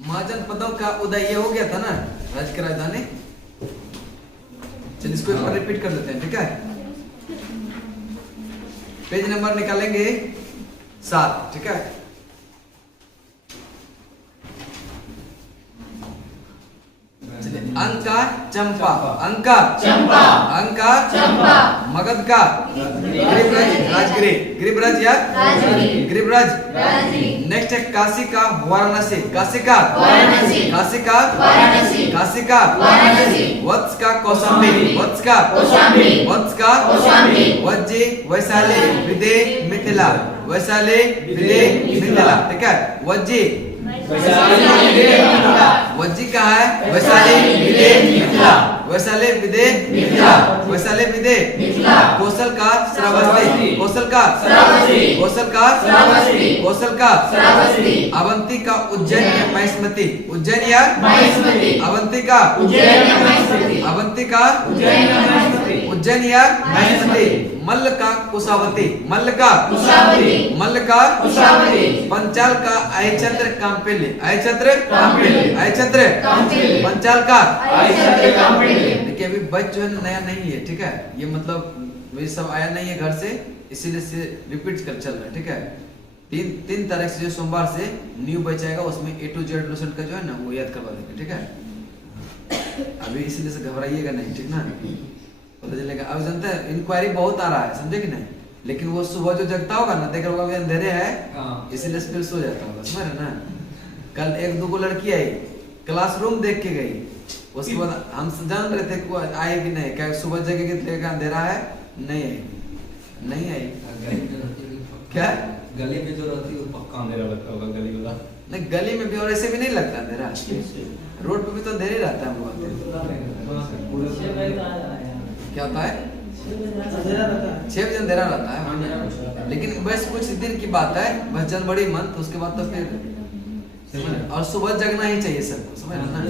महाजनपदों का उदय ये हो गया था ना, राज्य की राजधानी। चलिए इसको एक बार रिपीट कर लेते हैं, ठीक है। पेज नंबर निकालेंगे 7, ठीक है। अंका चंपा, अंका चंपा, अंका चंपा, मगध का गिरिब्रज राजगिरी, गिरिब्रज या गिरिब्रज। नेक्स्ट है काशी का वाराणसी, काशी का वाराणसी, काशी का वाराणसी, काशी का वाराणसी। वत्स का कौशाम्बी, वत्स का कौशाम्बी, वत्स का कौशाम्बी। वज्जी वैशाली विदे मिथिला, वैशाली विदे मिथिला, ठीक है। वज्जी वज्जी कहाँ है? वैशाली विदे मिथिला, वैशाली विदे मिथिला, वैशाली विदे मिथिला। कौशल का श्रावस्ती, कौशल का श्रावस्ती, कौशल का श्रावस्ती, कौशल का श्रावस्ती। अवंती का उज्जैन या महिष्मती, उज्जैन या महिष्मती। अवंती का उज्जैन या महिष्मती, अवंती का उज्जैन या महिष्मती, उज्जैन या महिष्मती। मल्ल का कुशावती, मल्ल का कुशावती, मल्ल का कुशावती। पंचाल का अयचत्र कांपिल्य, अयचत्र कांपिल्य, अयचत्र कांपिल्य। पंचाल का अयचत्र कांपिल्य। देखिए अभी बैच जो है नया नहीं है, ठीक है। ये मतलब ये सब आया नहीं है घर से, इसीलिए से रिपीट कर चल रहा है, ठीक है। तीन तारीख से जो सोमवार से न्यू बैच आएगा, उसमें A to Z लेसन का जो है ना वो याद करवा देंगे, ठीक है। अभी इसीलिए से घबराइएगा नहीं, ठीक ना। पता चलेगा। अब जानते हैं इंक्वायरी बहुत आ रहा है, समझे कि नहीं। लेकिन वो सुबह जो जगता होगा ना, देख रहा होगा अंधेरे है, इसीलिए फिर सो जाता होगा, समझ रहे ना। कल 1-2 लड़की आई, क्लासरूम देख के गई, उसके बाद हम जान रहे थे को आएगी नहीं, क्या सुबह जगेगी तो अंधेरा है, नहीं आएगी, नहीं आई। क्या गली में जो रहती है वो पक्का अंधेरा लगता होगा, गली वाला नहीं, गली में भी और ऐसे भी नहीं लगता अंधेरा, रोड पे भी तो अंधेरे रहता है हम लोग। क्या होता है? 6 बजे अंधेरा रहता है, लेकिन बस कुछ दिन की बात है, बस जनवरी मंथ, उसके बाद तो फिर। और सुबह जगना ही चाहिए सबको, समझ ना।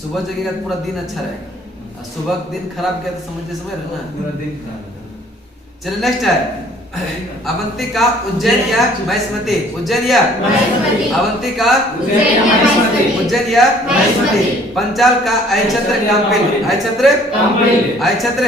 सुबह जगेगा तो पूरा दिन अच्छा रहेगा, और सुबह दिन खराब किया तो समझ रहे ना, पूरा दिन खराब। चलिए नेक्स्ट है अवंती का उज्जैन या महिष्मती, उज्जैन या अवंती का उज्जैन या महिष्मती। पंचाल का अयचत्र कांपिल्य, अयचत्र अयचत्र।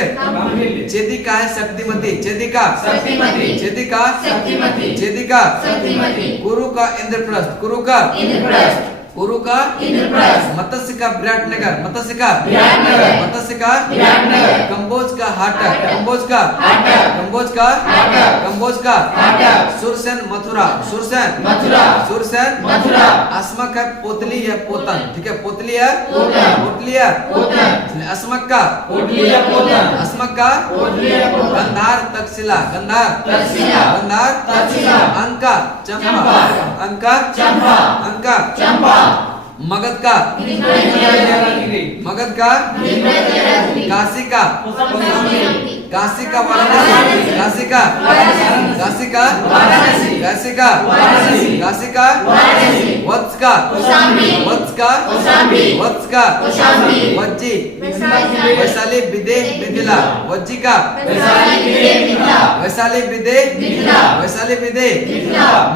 चेदिका है शक्तिमती, चेदिका शक्तिमती, चेदिका शक्तिमती, चेदिका शक्तिमती। कुरु का इंद्रप्रस्थ, कुरु का इंद्रप्रस्थ, कुरु का इंद्रप्रस्थ। मत्स्य का विराटनगर, मत्स्य का विराटनगर, मत्स्य का विराटनगर। कंबोज का हाटक, कंबोज का हाटक, कंबोज का हाटक, कंबोज का हाटक। सुरसेन मथुरा, सुरसेन मथुरा, सुरसेन मथुरा। अस्मक है पोतली या पोतन, ठीक है। पोतली है पोतन, पोतली है पोतन। अस्मक का पोतली या पोतन, अस्मक का पोतली या पोतन। गंधार तक्षशिला, गंधार तक्षशिला, गंधार तक्षशिला। अंका चंपा, अंका चंपा, अंका चंपा। मगध का मगध का काशी का काशी का वाराणसी, काशी का काशी का काशी का काशी का वत्स का वत्स का वत्स का वज्जी वैशाली विदे मिथिला, वज्जी का वैशाली विदे वैशाली विदे।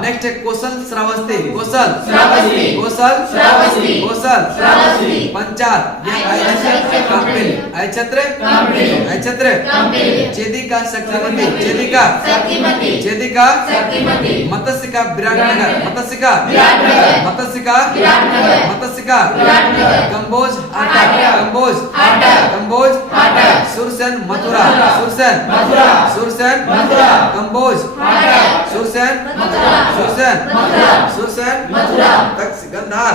नेक्स्ट है कौशल श्रावस्ती, कौशल श्रावस्ती, कौशल श्रावस्ती, कौशल श्रावस्ती। पंचाल ये अयचत्र कांपिल्य, अयचत्र अयचत्र। चेदिका शक्तिमती, चेदिका शक्तिमती, चेदिका शक्तिमती। मत्स्य का विराटनगर, मत्स्य का विराटनगर, मत्स्य का विराटनगर, मत्स्य का विराटनगर। कंबोज हाटक, कंबोज हाटक, कंबोज हाटक। सुरसेन मथुरा, सुरसेन मथुरा, सुरसेन मथुरा। कंबोज हाटक, सुरसेन मथुरा, सुरसेन मथुरा, सुरसेन मथुरा। गंधार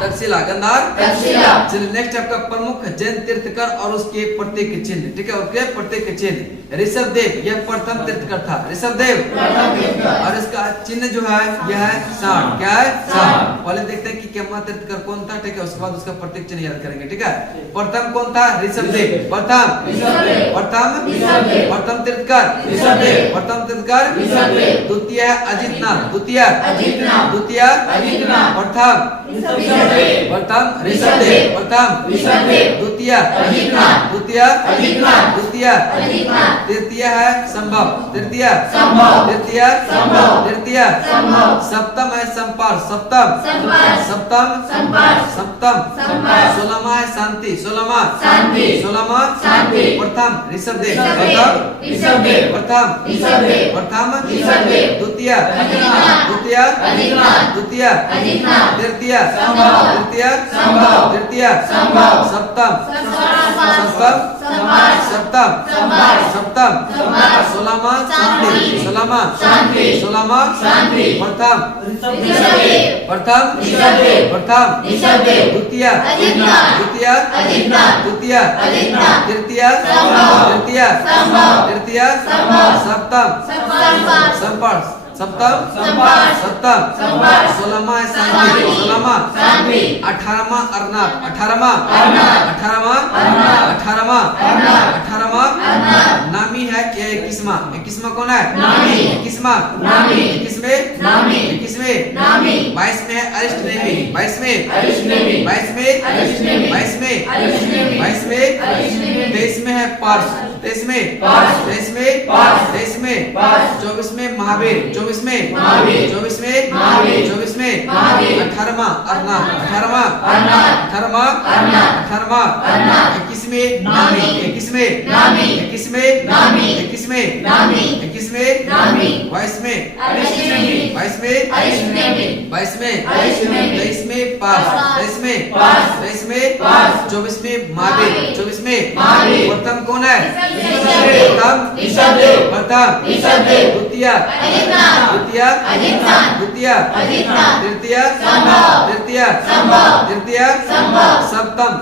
तक्षशिला, गंधार तक्षशिला। चलिए नेक्स्ट आपका प्रमुख जैन तीर्थकर और उसके प्रतीक चिन्ह, ठीक है। उसके प्रतीक चिन्ह ऋषभ देव, यह प्रथम तीर्थकर था, ऋषभ देव और इसका चिन्ह जो है यह है सांड, क्या है सांड। पहले देखते हैं कि केम्मा तीर्थकर कौन था, ठीक है। उसके बाद उसका प्रतीक चिन्ह याद करेंगे, ठीक है। प्रथम कौन था? ऋषभ देव, प्रथम प्रथम प्रथम तीर्थकर, प्रथम तीर्थकर। द्वितीय अजितनाथ, द्वितीय द्वितीय प्रथम प्रथम ऋषभ देव, प्रथम द्वितीय द्वितीय द्वितीय। तृतीय है संभव, तृतीय तृतीय तृतीय। सप्तम है संपर्क, सप्तम सप्तम सप्तम 16वां है शांति 16वां प्रथम ऋषभदेव प्रथम द्वितीय तृतीय सप्तम 16वां शांति प्रथम द्वितीय तृतीय सप्तम 16वां शांति 18वां अर्नब 18वां नामी है 21वां कौन है 21वां 22 में है अरिष्ट नेमी 22 में 23 में है पार्श 23 में 24 में महावीर 24 में 18वां अर्नब 18वां 21 में नामी 21 में 22 में पार्श 23 में 24 में महावीर 24 में प्रथम कौन है प्रथम द्वितीय तृतीय सप्तम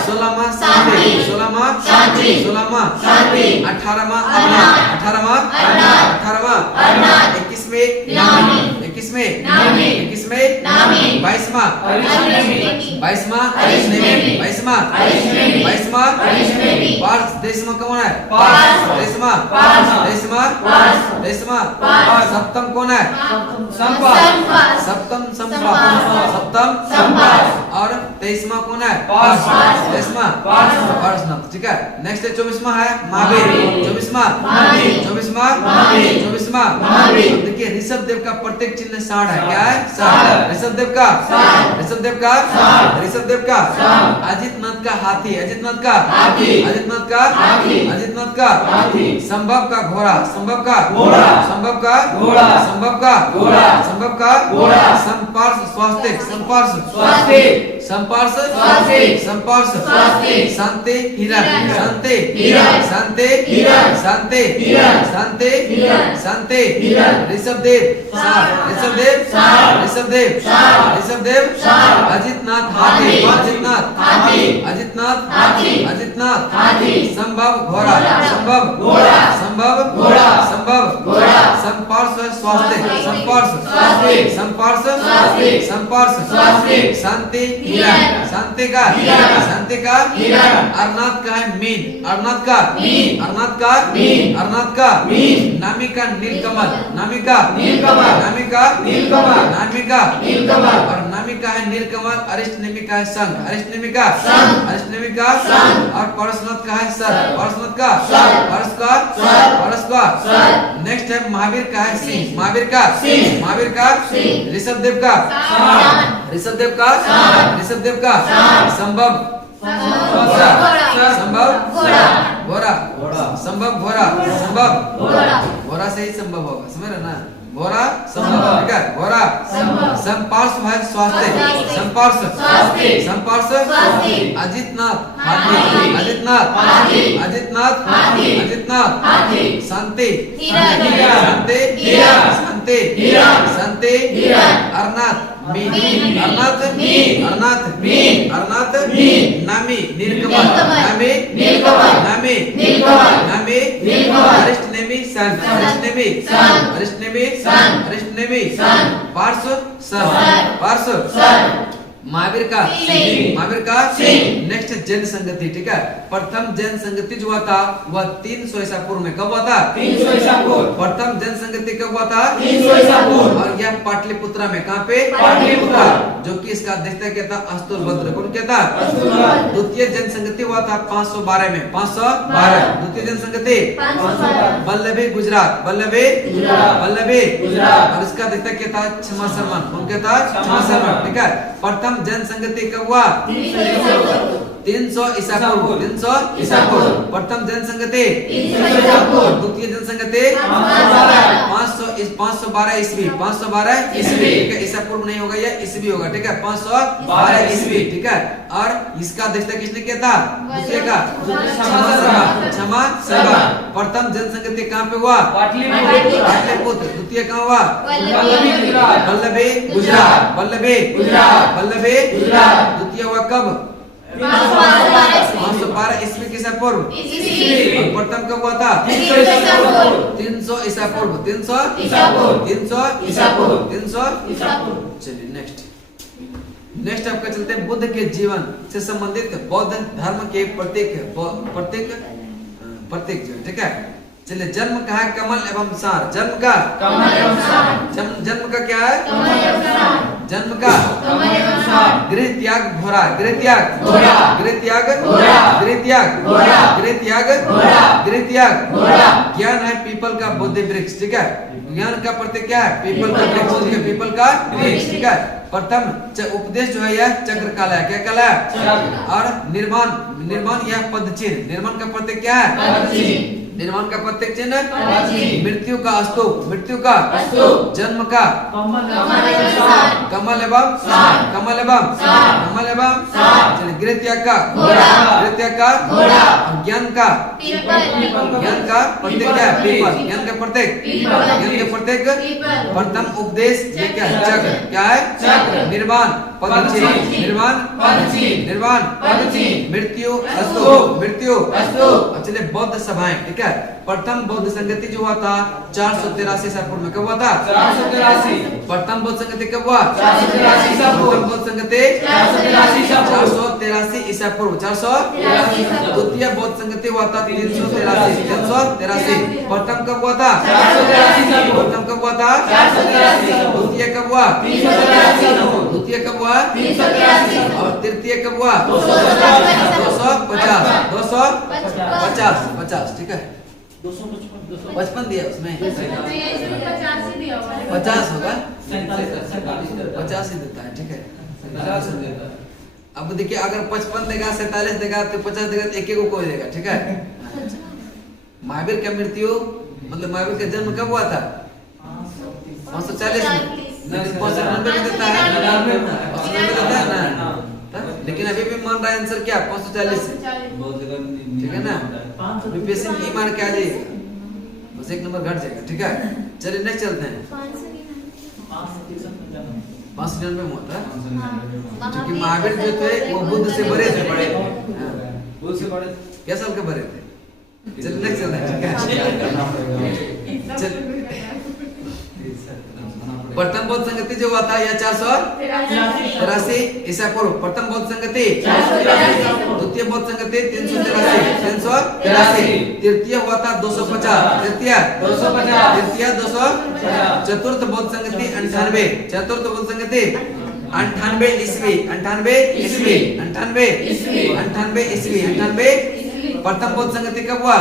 16वां शांति 18वां अर्नब 21 में 22वां पार्श 23वां कौन है 23वां सप्तम कौन है सप्तम और 23वां कौन है पार्शनाथ ठीक है। नेक्स्ट है 24वां है महावीर 24वां देखिए ऋषभदेव का प्रत्येक चिन्ह 60 है क्या है ऋषभदेव का अजितनाथ का हाथी अजितनाथ का संभव का घोड़ा संपार्श स्वास्तिक शांति हिरण ऋषभदेव अजितनाथ हाथी संभव घोड़ा संपार्श स्वास्तिक शांति का अर्नाथ का है मीन अर्नाथ का नामी का नीलकमल और नामी का है नीलकमल अरिष्ट नेमी का है संघ और परशुनाथ का है सर परस का नेक्स्ट है महावीर का है सिंह महावीर का ऋषभदेव का संभव घोड़ा से ही संभव होगा समझ रहे ना घोड़ा संभव ठीक है घोड़ा संपार्श है स्वास्तिक अजितनाथ शांति अर्नाथ नामी अरिष्ट नेमी पार्श महावीर का नेक्स्ट जैन संगति ठीक है। प्रथम जैन संगति जो हुआ था वह 300 ईसा पूर्व में कब हुआ था 300 ईसा पूर्व प्रथम जैन संगति कब हुआ था 300 ईसा पूर्व और यह यह पाटलिपुत्रा में, कहाँ पे? पाटलिपुत्रा। जो कि इसका अध्यक्षता क्या था? अस्तुलभद्र। कौन क्या था? अस्तुलभद्र। द्वितीय जनसंगति हुआ था 512 में, 512। द्वितीय जनसंगति 512। वल्लभी गुजरात, वल्लभी गुजरात। वल्लभी गुजरात। और इसका अध्यक्षता क्या था? क्षमा शर्मन। कौन क्या था? क्षमा शर्मन। ठीक है। प्रथम जनसंगति कब हुआ? 300 ईसा पूर्व, 300 ईसा पूर्व। प्रथम जनसंगति 300 ईसा पूर्व। द्वितीय जनसंगति 512। 512 ईस्वी, 512 ईस्वी। ठीक है। ईसा पूर्व नहीं होगा, यह ईस्वी होगा। ठीक है, 512 ईस्वी। ठीक है। और इसका अध्यक्षता किसने किया था? दूसरे का क्षमा शर्मा, क्षमा शर्मा। प्रथम जनसंगति कहाँ पे हुआ? पाटलिपुत्र। पाटलिपुत्र। द्वितीय कहाँ हुआ? वल्लभी गुजरात। वल्लभी गुजरात, वल्लभी गुजरात। वल्लभी गुजरात। द्वितीय हुआ कब? 512 512 ईस्वी के पूर्व। ईस्वी। और प्रथम कब हुआ था? 300 ईसा पूर्व। 300 ईसा पूर्व, 300 ईसा पूर्व। 300 ईसा पूर्व। 300 ईसा पूर्व। चलिए नेक्स्ट आपका चलते हैं बुद्ध के जीवन से संबंधित बौद्ध धर्म के प्रतीक जो है। ठीक है। चलिए, जन्म का है कमल एवं सार। जन्म का कमल एवं सार। जन्म का क्या है? कमल एवं सार। जन्म का कमल एवं सार। गृह त्याग घोड़ा, गृह त्याग घोड़ा। गृह त्याग घोड़ा। गृह त्याग घोड़ा। गृह त्याग घोड़ा। गृह त्याग घोड़ा। ज्ञान है पीपल का बोधि वृक्ष। ठीक है। ज्ञान का प्रतीक क्या है? पीपल का वृक्ष। ठीक है, पीपल का वृक्ष। ठीक है। प्रथम उपदेश जो है यह चक्र कला है। क्या कला है? चक्र। और निर्माण यह पद चिन्ह। निर्माण का प्रतीक क्या है? पद चिन्ह। निर्माण का प्रतीक चिन्ह पद चिन्ह। मृत्यु का स्तूप, मृत्यु का स्तूप। जन्म का कमल एवं सार। कमल एवं सार। कमल एवं सार। कमल एवं सार। चलिए, गृह त्याग का घोड़ा। गृह त्याग का घोड़ा। और ज्ञान का पीपल। ज्ञान का प्रतीक क्या है? पीपल। ज्ञान का प्रतीक पीपल। ज्ञान के प्रतीक पीपल। प्रथम उपदेश ये क्या है? चक्र। क्या है? चक्र। निर्माण पद पद चिन्ह। चिन्ह। निर्माण पद चिन्ह। निर्माण पद चिन्ह। मृत्यु स्तूप। स्तूप, मृत्यु स्तूप। अब चलिए, बौद्ध सभाएं। ठीक है। प्रथम बौद्ध संगति जो हुआ था 483 ईसा पूर्व में। कब हुआ था? 483। प्रथम बौद्ध संगति कब हुआ? 483 ईसा पूर्व। प्रथम बौद्ध संगति 483 ईसा पूर्व। 483 ईसा पूर्व। 483 ईसा पूर्व। द्वितीय बौद्ध संगति हुआ था 383। प्रथम कब हुआ था? 483 ईसा पूर्व। प्रथम कब हुआ था? 483 ईसा पूर्व। द्वितीय कब हुआ? 383 ईसा पूर्व। द्वितीय कब हुआ? 383 और तृतीय कब हुआ? 250। 50। ठीक है। 55 दिया उसमें 50 होगा, 50 ही देता है। ठीक है। अब देखिए, अगर 55 देगा, 47 देगा, तो 50 देगा, तो एक को कोई देगा। ठीक है। महावीर का मृत्यु मतलब महावीर का जन्म कब हुआ था? 540 में। लेकिन 599 में देता है, 599 में देता है ना। लेकिन अभी भी मान रहा है आंसर क्या? 540 है। ठीक है ना। बीपीएससी की मान क्या आ जाएगा? बस एक नंबर घट जाएगा। ठीक है। चलिए नेक्स्ट चलते हैं। 599 में हुआ था, क्योंकि महावीर जो थे वो बुद्ध से बड़े थे। बुद्ध से बड़े क्या साल के बड़े थे? चलिए नेक्स्ट चलते हैं। ठीक है। प्रथम बौद्ध संगति जो हुआ था यह 483 ईसा पूर्व। प्रथम बौद्ध संगति। द्वितीय बौद्ध संगति 383। तृतीय हुआ था 250। तृतीय 250। चतुर्थ बौद्ध संगति 98। चतुर्थ बौद्ध संगति 98 ईस्वी। 98 प्रथम बौद्ध संगति कब हुआ?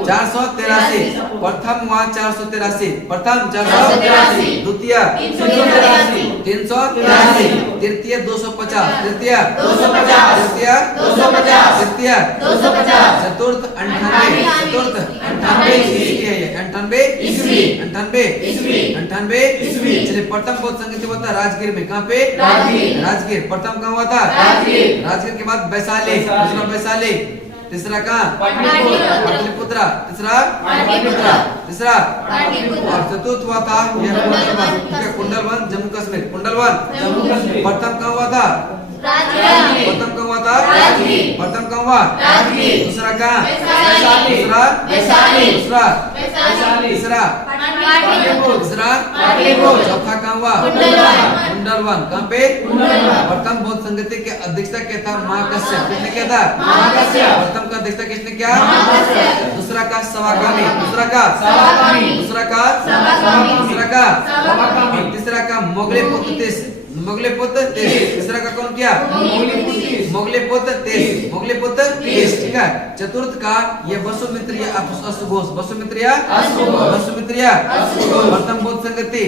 483। प्रथम हुआ 483। प्रथम 483। द्वितीय 383। तृतीय 250। तृतीय 250। चतुर्थ 98 ईस्वी है ये। 98 ईस्वी। चलिए, प्रथम बौद्ध संगति हुआ था राजगीर में। कहाँ पे? राजगीर। प्रथम कहाँ हुआ था? राजगीर के बाद वैशाली। दूसरा वैशाली। तीसरा कहाँ? पाटलिपुत्रा। तीसरा और चतुर्थ हुआ था यह कुंडलवन, जम्मू कश्मीर। कुंडलवन। प्रथम कहाँ हुआ था? प्रथम कहाँ हुआ था? प्रथम कहाँ हुआ? दूसरा कहाँ? तीसरा चौथा कहाँ हुआ? कुंडलवन। कहाँ पे? प्रथम बौद्ध संगति के अध्यक्षता क्या था? महाकश्यप। किसने किया था? प्रथम का अध्यक्षता किसने किया? दूसरा का सवाकामी। दूसरा का का सवाकामी। तीसरा का मोगले पुत्र तीस तीसरा का कौन किया मोगले पुत्र तीस ठीक है। चतुर्थ का ये वसुमित्र या अश्वघोष प्रथम बोध संगति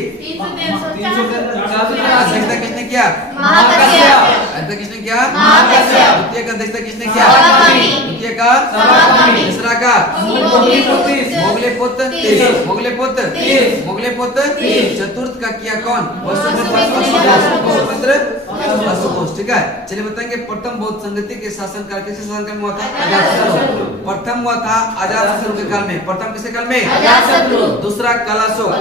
अध्यक्षता किसने किया द्वितीय का अध्यक्षता किसने किया द्वितीय का तीसरा का मोगले पुत्र चतुर्थ का किया कौन वसुमित्र अश्वघोष ठीक है। चलिए बताएंगे प्रथम बौद्ध संगति के शासनकाल किसके शासनकाल में हुआ था प्रथम हुआ था अजातशत्रु के काल में प्रथम किसके काल में दूसरा कलाशोक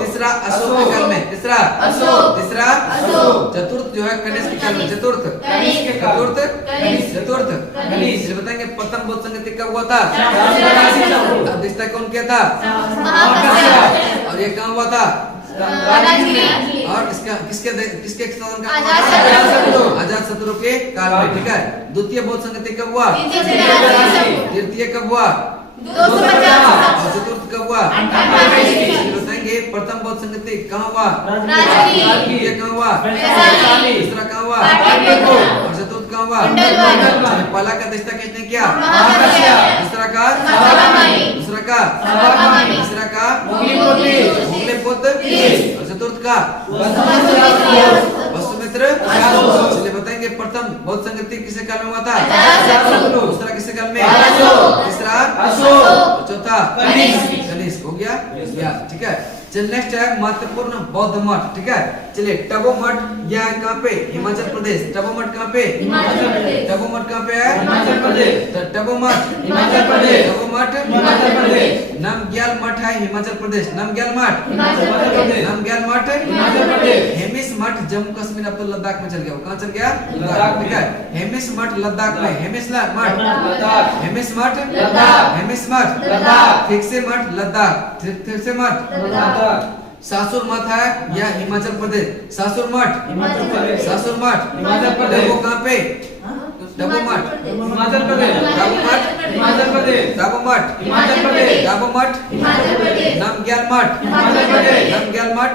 तीसरा अशोक के काल में तीसरा चतुर्थ जो है कनिष्क के काल में चतुर्थ चलिए बताएंगे प्रथम बौद्ध संगति कब हुआ था अध्यक्षता कौन किया था और ये कहाँ हुआ था और इसका किसके शासन का अजातशत्रु के काल में ठीक है। द्वितीय बौद्ध संगति कब हुआ तृतीय कब हुआ और चतुर्थ कब हुआ बताएंगे प्रथम बौद्ध संगति कहाँ हुआ द्वितीय कहाँ हुआ तीसरा कहाँ हुआ और चतुर्थ कहाँ हुआ पहला का अध्यक्षता किसने किया दूसरा का मोगले पुत्र और चतुर्थ का वसुमित्र चलिए बताएंगे प्रथम बौद्ध संगति किसके काल में हुआ था दूसरा किसके काल में तीसरा चौथा कनिष्क हो गया ठीक है। चलिए नेक्स्ट है महत्वपूर्ण बौद्ध मठ ठीक है। चलिए टबो मठ यह है कहाँ पे हिमाचल प्रदेश टबो मठ कहाँ पे टबो मठ कहाँ पे है टबो मठ नामग्याल मठ है हिमाचल प्रदेश नामग्याल मठ हेमिस मठ जम्मू कश्मीर अब तो लद्दाख में चल गया कहाँ चल गया लद्दाख ठीक है। हेमिस मठ लद्दाख में हेमिस मठ फिक्से मठ लद्दाख फिक्से मठ सासुर मठ है या हिमाचल प्रदेश सासुर मठ वो कहाँ पे डाबो मठ नामग्याल मठ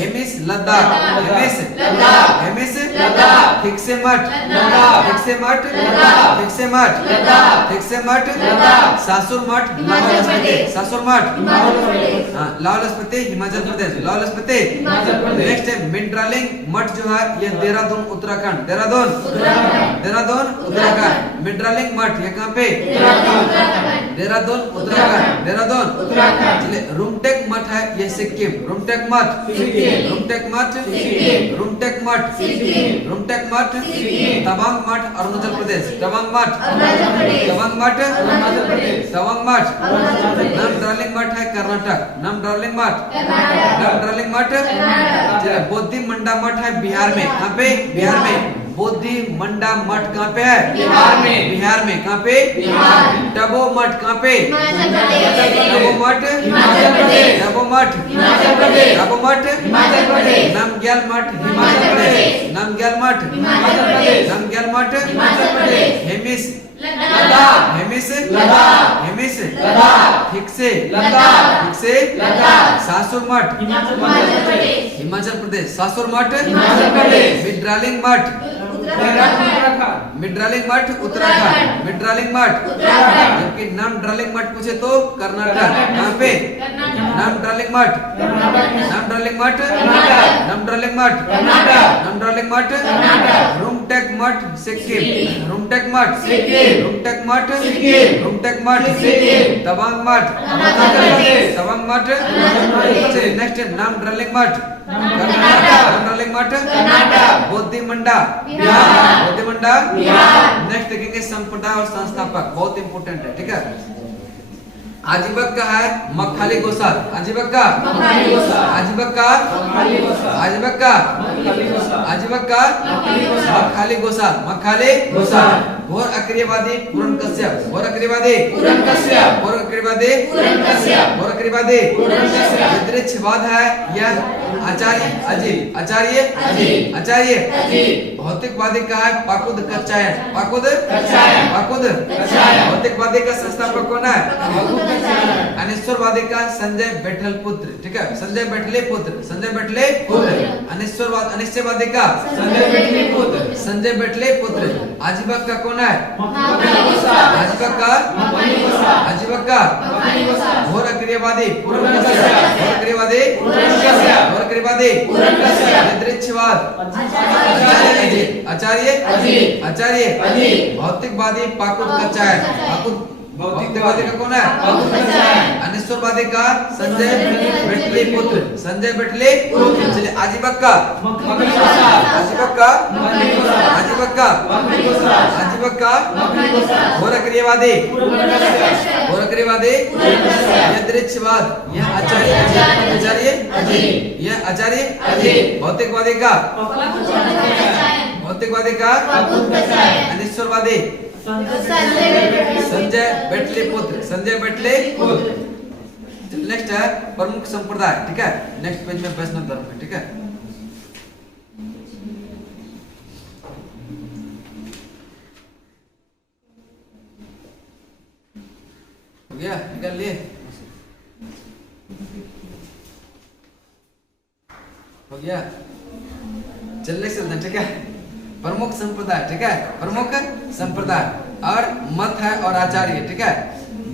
हेमिस लद्दाख फिक्से मठ सासुर मठ लाहौल स्पीति हिमाचल प्रदेश नेक्स्ट है मिंड्रालिंग मठ जो है ये देहरादून उत्तराखंड मिंड्रालिंग मठ ये कहाँ पे देहरादून उत्तराखंड चलिए रूमटेक मठ है ये सिक्किम रूमटेक मठ तवांग मठ अरुणाचल प्रदेश तवांग मठ नामड्रालिंग मठ है कर्नाटक नामड्रालिंग मठ चलिए बोद्धि मंडा मठ है बिहार में कहाँ पे बिहार में बोद्धि मंडा मठ कहाँ पे है बिहार में कहाँ पे टबो मठ कहाँ पे नामग्याल मठ हिमाचल प्रदेश हेमिस फिक्से सासुर मठ हिमाचल प्रदेश सासुर मठ मिंड्रालिंग मठ उत्तराखंड जबकि नामड्रालिंग मठ पूछे तो कर्नाटक कहाँ पे नामड्रालिंग मठ रूमटेक मठ सिक्किम तवांग मठ नेक्स्ट नामड्रालिंग मठ बोद्धि मंडा नेक्स्ट देखेंगे संप्रदाय और संस्थापक बहुत इंपोर्टेंट है ठीक है। आजीवक का है मखाली गोसाल मखाली गोसाल घोर अक्रियवादी पूर्णकश्यप, घोर अक्रियवादी पूर्णकश्यप, घोर अक्रियवादी पूर्णकश्यप, घोर अक्रियवादी पूर्णकश्यप, यदृच्छवाद है यह आचार्य अजीब, आचार्य अजीब, आचार्य अजीब, भौतिकवादी का है पाकुद कच्चायन, पाकुद कच्चायन, पाकुद कच्चायन, भौतिकवादी का संस्थापक कौन है? कच्चायन, अनिश्वरवादी का संजय बैठल पुत्र, ठीक है, संजय बैठले पुत्र, संजय बैठले पुत्र, अनिश्चयवादी का संजय बैठले पुत्र, संजय बैठले पुत्र। आजीवक का कौन है? मकनिकोसा, आजीवक का मकनिकोसा, आजीवक का मकनिकोसा, घोर अक्रियवादी पूर्णकश्यप, घोर अक्रियवादी पूर्णकश्यप, घोर अक्रियवादी पूर्णकश्यप, यदृच्छवाद आचार्य अजीब, आचार्य अजीब, आचार्य अजीब, भौतिकवादी पाकुद कच्चायन, पाकुद भौतिकवादी का कौन है? पाकुद कच्चायन, अनिश्वरवादी का संजय बैठले पुत्र, संजय बैठले पुत्र। चलिए आजीवक का मकनिकोसा, आजीवक का मकनिकोसा, आजीवक का मकनिकोसा, आजीवक का मकनिकोसा, घोर अक्रियवादी पूर्णकश्यप, घोर अक्रियवादी पूर्णकश्यप, यदृच्छवाद यह आचार्य आचार्य अजीब, यह आचार्य अजीब, भौतिकवादी का कच्चायन, भौतिकवादी का अनिश्वरवादी संजय बैठले पुत्र, संजय बैठले पुत्र। नेक्स्ट है प्रमुख संप्रदाय, ठीक है, नेक्स्ट पेज में वैष्णव धर्म है, ठीक है। हो गया, निकाल लिए, हो गया, चलने से ठीक है। प्रमुख संप्रदाय, ठीक है, प्रमुख संप्रदाय और मत है और आचार्य, ठीक है।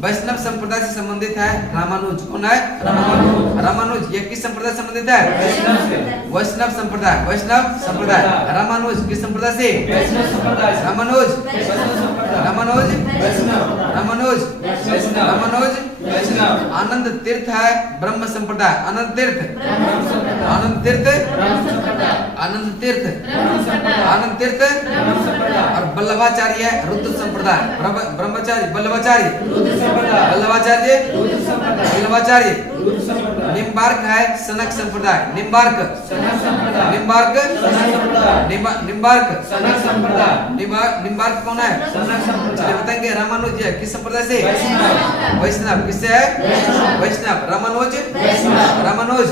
वैष्णव संप्रदाय से संबंधित है रामानुज, कौन है? रामानुज। रामानुज ये किस संप्रदाय से संबंधित है? वैष्णव से। वैष्णव संप्रदाय, वैष्णव संप्रदाय। रामानुज किस संप्रदाय से? वैष्णव संप्रदाय से। रामानुज वैष्णव संप्रदाय। रामानुज वैष्णव। रामानुज वैष्णव। रामानुज वैष्णव। आनंद तीर्थ है ब्रह्म संप्रदाय, आनंद तीर्थ ब्रह्म संप्रदाय। आनंद तीर्थ ब्रह्म संप्रदाय। आनंद तीर्थ ब्रह्म संप्रदाय। आनंद तीर्थ ब्रह्म संप्रदाय। और बल्लभाचार्य है रुद्र संप्रदाय, ब्रह्मचारी बल्लभाचार्य रुद्र संप्रदाय। बल्लभाचार्य रुद्र संप्रदाय। बल्लभाचार्य रुद्र संप्रदाय। निम्बार्क है सनक संप्रदाय, निम्बार्क सनक संप्रदाय। निम्बार्क सनक संप्रदाय। निम्बार्क सनक संप्रदाय। निम्बार्क कौन है? सनक संप्रदाय। चलिए बताएंगे रामानुज है किस संप्रदाय से? वैष्णव। वैष्णव किससे है? वैष्णव। वैष्णव। रामानुज वैष्णव। रामानुज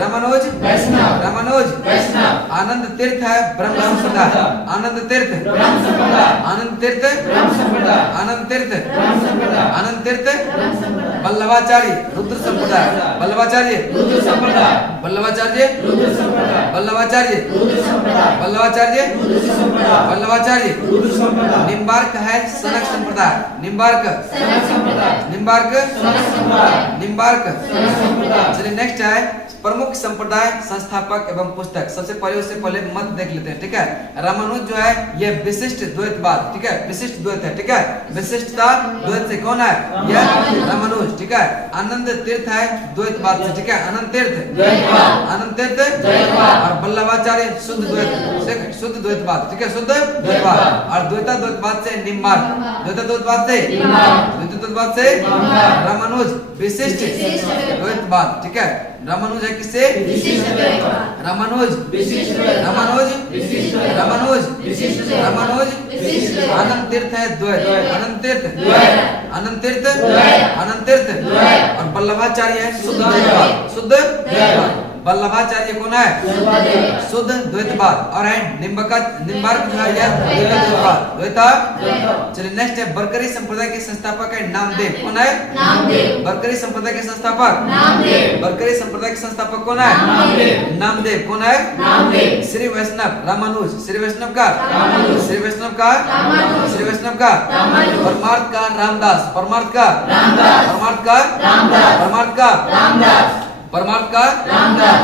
रामानुज वैष्णव। रामानुज वैष्णव। आनंद तीर्थ है ब्रह्म संप्रदाय, आनंद तीर्थ ब्रह्म संप्रदाय। आनंद तीर्थ ब्रह्म संप्रदाय। आनंद तीर्थ ब्रह्म संप्रदाय। आनंद तीर्थ बल्लभाचार्य रुद्र संप्रदाय, बल्लभाचार्य रुद्र संप्रदाय। बल्लभाचार्य रुद्र संप्रदाय। बल्लभाचार्य रुद्र संप्रदाय। बल्लभाचार्य रुद्र संप्रदाय। बल्लभाचार्य रुद्र संप्रदाय। निम्बार्क है सनक संप्रदाय, निम्बार्क सनक संप्रदाय। निम्बार्क सनक संप्रदाय। निम्बार्क सनक संप्रदाय। चलिए नेक्स्ट है प्रमुख संप्रदाय संस्थापक एवं पुस्तक। सबसे पहले उससे पहले मत देख लेते हैं, ठीक है। रामानुज जो है ये विशिष्ट द्वैतवाद, ठीक है, विशिष्ट द्वैत है, ठीक है, विशिष्टता द्वैत से कौन है? यह रामानुज, ठीक है। आनंद तीर्थ है द्वैतवाद से, ठीक है, आनंद तीर्थ द्वैतवाद। आनंद तीर्थ द्वैतवाद। और बल्लभाचार्य शुद्ध द्वैत, शुद्ध द्वैतवाद, ठीक है, शुद्ध द्वैतवाद। और द्वैता द्वैतवाद से निम्बार्क, द्वैता द्वैतवाद से द्वैता द्वैतवाद से रामानुज विशिष्ट द्वैतवाद, ठीक है। रामानुज है किससे? रामानुज रामानुज रामानुज रामानुज आनंद तीर्थ है द्वैत, आनंद तीर्थ आनंद तीर्थ आनंद तीर्थ और बल्लभाचार्य है शुद्ध द्वैतवाद, शुद्ध द्वैतवाद। बल्लभाचार्य कौन है? शुद्ध द्वैतवाद। और है निम्बार्क जो है यह द्वैतवाद, द्वैता। चलिए नेक्स्ट है बरकरी संप्रदाय के संस्थापक है नामदेव, कौन है? बरकरी संप्रदाय के संस्थापक बरकरी संप्रदाय के संस्थापक कौन है? नामदेव कौन है? श्री वैष्णव रामानुज, श्री वैष्णव का श्री वैष्णव का श्री वैष्णव का परमार्थ का रामदास, परमार्थ का परमार्थ का परमार्थ का परमार्थ का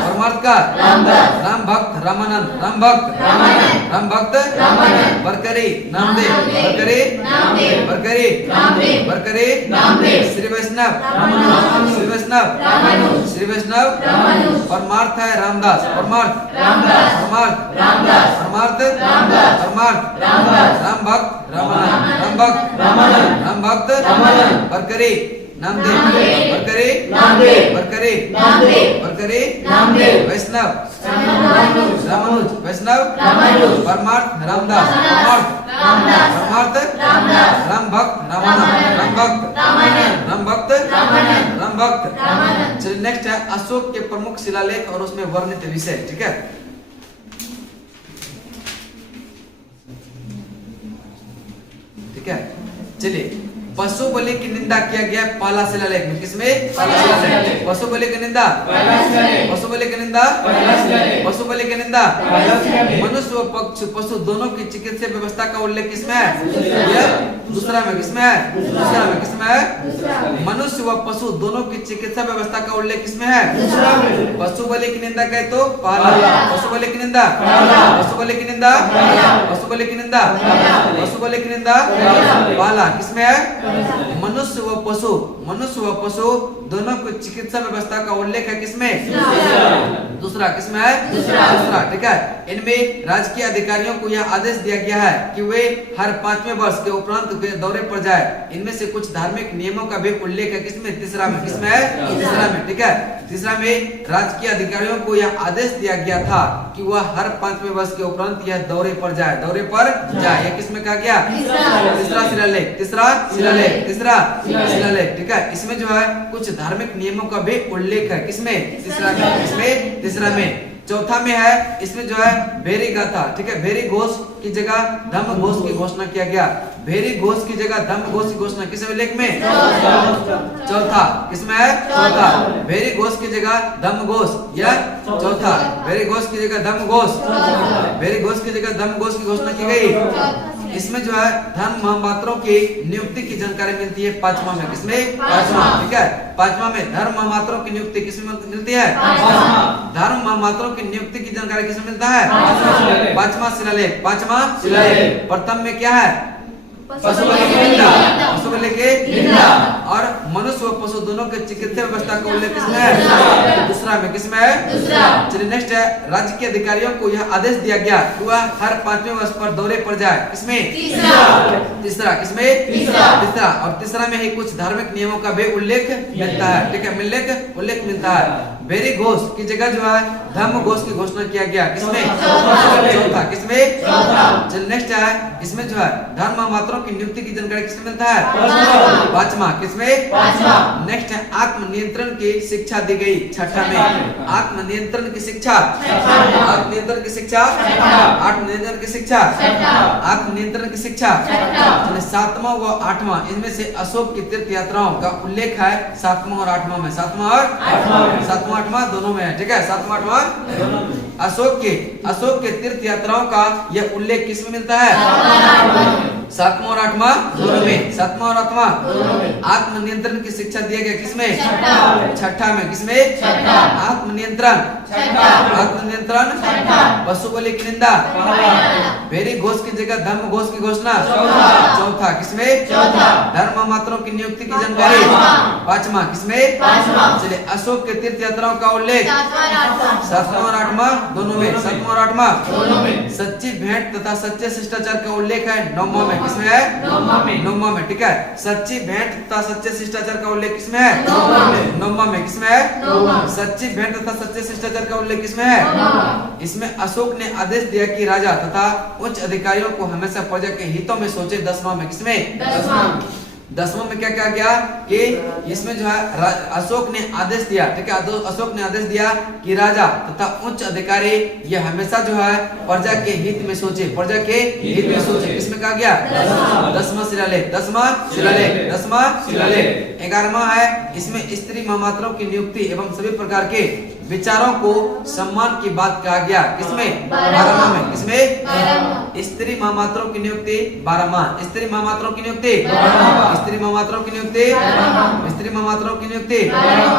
परमार्थ का राम भक्त रामानंद, राम भक्त बरकरी नामदेव, बरकरी बरकरी श्री वैष्णव श्री वैष्णव श्री वैष्णव परमार्थ है रामदास, परमार्थ परमार्थ परमार्थ परमार्थ राम भक्त रामानंद, राम भक्त बरकरी नामदेव, बरकरी बरकरी वैष्णव रामानुज, वैष्णव रामानुज, परमार्थ रामदास, रामदास, परमार्थ रामदास, राम भक्त रामानंद, राम भक्त रामानंद, राम भक्त रामानंद, राम भक्त। रामानंद। चलिए नेक्स्ट है अशोक के प्रमुख शिलालेख और उसमें वर्णित विषय। ठीक है, ठीक है। चलिए, पशु बलि की निंदा किया गया पहला शिलालेख में, किसमें? पहला शिलालेख। पशु बलि की निंदा, पहला शिलालेख। पशु बलि की निंदा, पहला शिलालेख। पशु बलि की निंदा, पहला शिलालेख। मनुष्य व पशु दोनों की चिकित्सा व्यवस्था का उल्लेख किसमें है? दूसरा। यह दूसरा में, किसमें है? दूसरा में, किसमें है? दूसरा। मनुष्य व पशु दोनों की चिकित्सा व्यवस्था का उल्लेख किसमें है? दूसरा में। पशु बलि की निंदा कहे तो पहला, पहला। पशु बलि की निंदा, पहला। पशु बलि की निंदा, पहला। पशु बलि की निंदा, पहला। पशु बलि की निंदा, पहला। पहला किसमें है? मनुष्य व पशु दोनों की चिकित्सा व्यवस्था का उल्लेख है किसमें? दूसरा, किसमें है? दूसरा। ठीक है, इनमें राजकीय अधिकारियों को यह आदेश दिया गया है कि वे हर 5वें वर्ष के उपरांत के दौरे पर जाए। इनमें से कुछ धार्मिक नियमों का भी उल्लेख है किसमें? तीसरा में, किसमें है? तीसरा में। ठीक है, तीसरा में राजकीय अधिकारियों को यह आदेश दिया गया था कि वह हर 5वें वर्ष के उपरांत यह दौरे पर जाए, दौरे पर जाए। यह किसमें कहा गया? तीसरा शिलालेख, तीसरा शिलालेख, तीसरा शिलालेख। ठीक है, इसमें जो है कुछ धार्मिक नियमों का भी उल्लेख है किसमें? तीसरा में, किसमें? तीसरा में। चौथा में है, इसमें जो है भेरी गाथा, ठीक है, भेरी घोष की जगह धम्म घोष की घोषणा किया गया। भेरी घोष की जगह धम्म घोष की घोषणा किस लेख में? चौथा, किसमें है? चौथा। भेरी घोष की जगह धम्म घोष, यह चौथा। भेरी घोष की जगह धम्म घोष, भेरी घोष की जगह धम्म घोष की घोषणा की गई। इसमें जो है धर्म महामात्रों की नियुक्ति की जानकारी मिलती है 5वां में, किसमें? 5वां। ठीक है, 5वां में धर्म महामात्रों की नियुक्ति किसमें मिलती है? धर्म महामात्रों की नियुक्ति की जानकारी किसमें मिलता है? 5वां शिलालेख, 5वां शिलालेख। प्रथम में क्या है? पशु बलि की निंदा, पशु बलि की निंदा और मनुष्य व पशु दोनों के चिकित्सा व्यवस्था का उल्लेख किसमें है? दूसरा में, किसमें है? चलिए नेक्स्ट है, राज्य के अधिकारियों को यह आदेश दिया गया कि वह हर 5वें वर्ष पर दौरे पर जाए, किसमें? तीसरा, किसमें? तीसरा। और तीसरा में ही कुछ धार्मिक नियमों का भी उल्लेख मिलता है। ठीक है, उल्लेख मिलता है। भेरी घोष की जगह जो है धम्म घोष की घोषणा किया गया, किसमें? चौथा, किसमें? चलिए नेक्स्ट है, इसमें जो है धर्म महामात्रों की नियुक्ति की जानकारी किसमें मिलता है? 5वां, किसमें? नेक्स्ट है, आत्म नियंत्रण की शिक्षा दी गई 6ठा में। आत्म नियंत्रण की शिक्षा, आत्म नियंत्रण की शिक्षा, आत्म नियंत्रण की शिक्षा, आत्म नियंत्रण की शिक्षा। 7वां व 8वां, इनमें से अशोक की तीर्थ यात्राओं का उल्लेख है 7वां और 8वां में, 7वां और 8वां दोनों में है। ठीक है, 7वां 8वां अशोक के तीर्थ यात्राओं का यह उल्लेख किसमें मिलता है? 7वां और 8वां दोनों में, 7वां और 8वां। आत्म नियंत्रण की शिक्षा दिया गया किसमें? 6ठा में, किसमें? आत्म नियंत्रण, पशु बलि की निंदा, भेरी घोष की जगह धम्म घोष की घोषणा, चौथा, किसमें? धर्म मात्रों की नियुक्ति की जानकारी, 5वां, किसमें? चलिए, अशोक के तीर्थ यात्राओं का उल्लेख 7वां और 8वां दोनों में, 7वां और 8वां। सच्ची भेंट तथा सच्चे शिष्टाचार का उल्लेख है 9वां में, किसमें है? 9वां में। ठीक है, सच्ची भेंट तथा सच्चे शिष्टाचार का उल्लेख किसमें है? 9वां में, किसमें है? सच्ची भेंट तथा सच्चे शिष्टाचार का उल्लेख किसमें है? इसमें अशोक ने आदेश दिया कि राजा तथा उच्च अधिकारियों को हमेशा प्रजा के हितों में सोचे, 10वां में, किसमें? 10वां में क्या कहा गया कि इसमें जो है अशोक ने आदेश दिया, ठीक है, अशोक ने आदेश दिया कि राजा तथा उच्च अधिकारी ये हमेशा जो है प्रजा के हित में सोचे, प्रजा के हित में सोचे। इसमें कहा गया 10वां शिलालेख, 10वां शिलालेख। 11वां है, इसमें स्त्री महामात्रों की नियुक्ति एवं सभी प्रकार के विचारों को सम्मान की बात कहा गया, किसमें? 12वां में, किसमें? स्त्री महामात्रों की नियुक्ति 12वां, स्त्री महामात्रों की नियुक्ति, स्त्री महामात्रों की नियुक्ति, स्त्री महामात्रों की नियुक्ति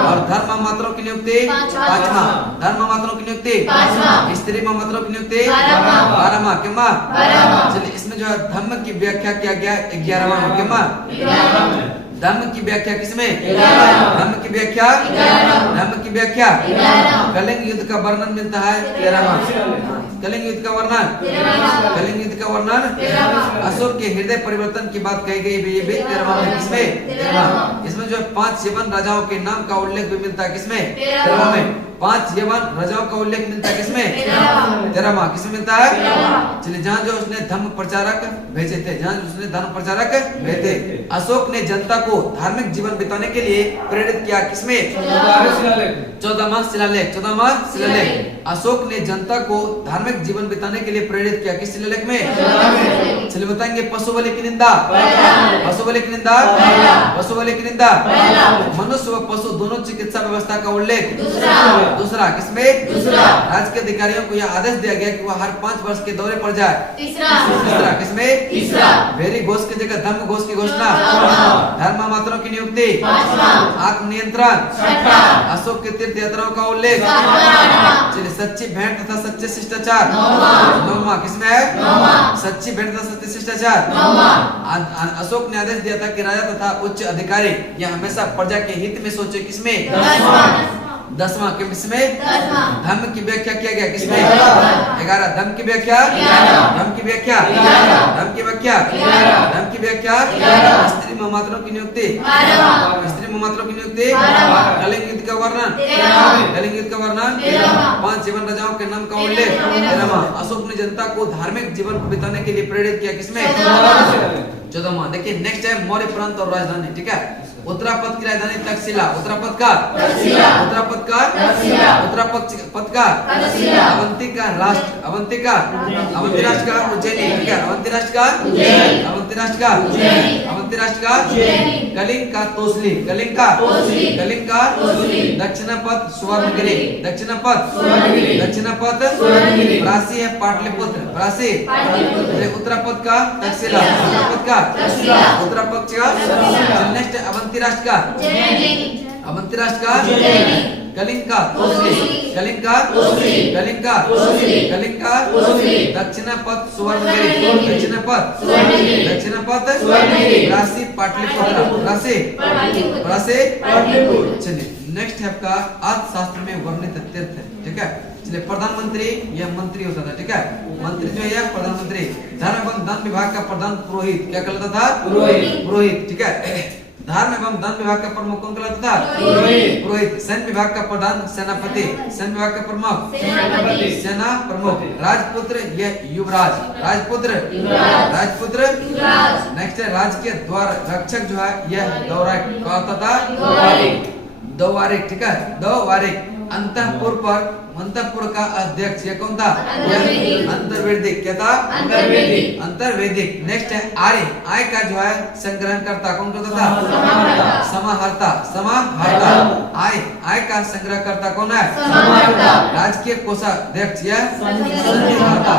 और धर्म महामात्रों की नियुक्ति 5वां, धर्म महामात्रों की नियुक्ति, स्त्री महामात्रों की नियुक्ति 12वां, किमा? चलिए, इसमें जो है धम्म की व्याख्या किया गया 11वां में, किमा? धम्म की व्याख्या किसमें? धम्म की व्याख्या व्याख्या, कलिंग युद्ध का वर्णन मिलता है 13वां। कलिंग युद्ध का वर्णन, कलिंग युद्ध का वर्णन, अशोक के हृदय परिवर्तन की बात कही गई है, ये भी 13वां में। किसमें? 13वां। इसमें जो 5 यवन राजाओं के नाम का उल्लेख भी मिलता है, किसमें? 13वां में। 5 यवन राजाओं का उल्लेख मिलता है, किसमें? 13वां। किसमें मिलता है? चलिए, जहाँ जो उसने धर्म प्रचारक भेजे थे, जहाँ उसने धर्म प्रचारक भेजे, अशोक ने जनता को धार्मिक जीवन बिताने के लिए प्रेरित किया, किसमें? 14वां शिलालेख। 14वां शिलालेख। अशोक ने जनता को धार्मिक जीवन बिताने के लिए प्रेरित किया, किस शिलालेख में? चलिए बताएंगे, पशु बलि की निंदा, पशु बलि की निंदा, पशु बलि की निंदा, मनुष्य व पशु दोनों चिकित्सा व्यवस्था का उल्लेख दूसरा। किसमें? राज्य के अधिकारियों को यह आदेश दिया गया कि वह हर 5 वर्ष के दौरे पर जाए। तीसरा। किसमें? वेरी घोष की जगह धर्म घोष की घोषणा। धर्म मात्रों की नियुक्ति। आत्म नियंत्रण। अशोक के तीर्थ यात्राओं का उल्लेख। चलिए, सच्ची भेंट तथा सच्चे शिष्टाचार। 9वां। किसमें है? सच्ची भेंट तथा सच्चे शिष्टाचार। अशोक ने आदेश दिया था कि राजा तथा उच्च अधिकारी यह हमेशा प्रजा के हित में सोचे, किसमें? 10वां। किसमें? धर्म की व्याख्या किया गया, किसमें? 11। धर्म की व्याख्या, धर्म की व्याख्या, धर्म की व्याख्या, धर्म की व्याख्या, स्त्री मात्रों की नियुक्ति, स्त्री मात्रों की नियुक्ति, कलिंग युद्ध का वर्णन, कलिंग युद्ध का वर्णन, 5 यवन राजाओं के नाम का उल्लेख। 13वां। अशोक ने जनता को धार्मिक जीवन बिताने के लिए प्रेरित किया, किसमें? 14वां। देखिए, नेक्स्ट है मौर्य प्रांत और राजधानी। ठीक है, उत्तरापद की राजधानी तक्षशिला। उत्तरापद का, उत्तरापद का, उत्तरापद का, अवंती का राष्ट्र, अवंती का, अवंती राष्ट्र का उज्जैनी। ठीक है, अवंती राष्ट्र का, अवंती राष्ट्र का, अवंती राष्ट्र का, कलिंग का तोसली, कलिंग का, कलिंग का, दक्षिणापद सुवर्णगिरी, दक्षिणापद, दक्षिणापद प्रासी है पाटलिपुत्र, प्रासी। उत्तरापद का तक्षशिला, उत्तरापद का, उत्तरापद का। नेक्स्ट अवंती राष्ट्र का, अवंती राष्ट्र का, कलिंग का, कलिंग का, कलिंग का, कलिंग का, दक्षिणापद सुवर्णगिरी, दक्षिणापद, दक्षिणापद प्रासी पाटलिपुत्र, प्रासी, प्रासी। चलिए, नेक्स्ट है आपका अर्थशास्त्र में वर्णित तीर्थ। ठीक है, चलिए, प्रधानमंत्री यह मंत्री होता था। ठीक है, मंत्री जो है प्रधानमंत्री। धर्म एवं दान विभाग का प्रधान पुरोहित क्या कहलाता था? पुरोहित। ठीक है, धर्म एवं दान विभाग का प्रमुख कौन कहलाता था? पुरोहित। सैन्य विभाग का प्रधान सेनापति, सैन्य विभाग का प्रमुख सेना प्रमुख। राजपुत्र यह युवराज, राजपुत्र, राजपुत्र। नेक्स्ट है राजकीय द्वार रक्षक जो है यह दौराक क्या होता था? दौवारिक। ठीक है, दौवारिक। अंतःपुर पर, अंतःपुर का अध्यक्ष यह कौन था? अंतर्वेदिक। क्या था? अंतर्वेदिक, अंतर्वेदिक। नेक्स्ट है आर्य, आय का जो है संग्रहकर्ता कौन करता था? समाहर्ता, समाहर्ता। आय, आय का संग्रहकर्ता कौन है? समाहर्ता। राजकीय कोषाध्यक्ष यह सन्निधाता,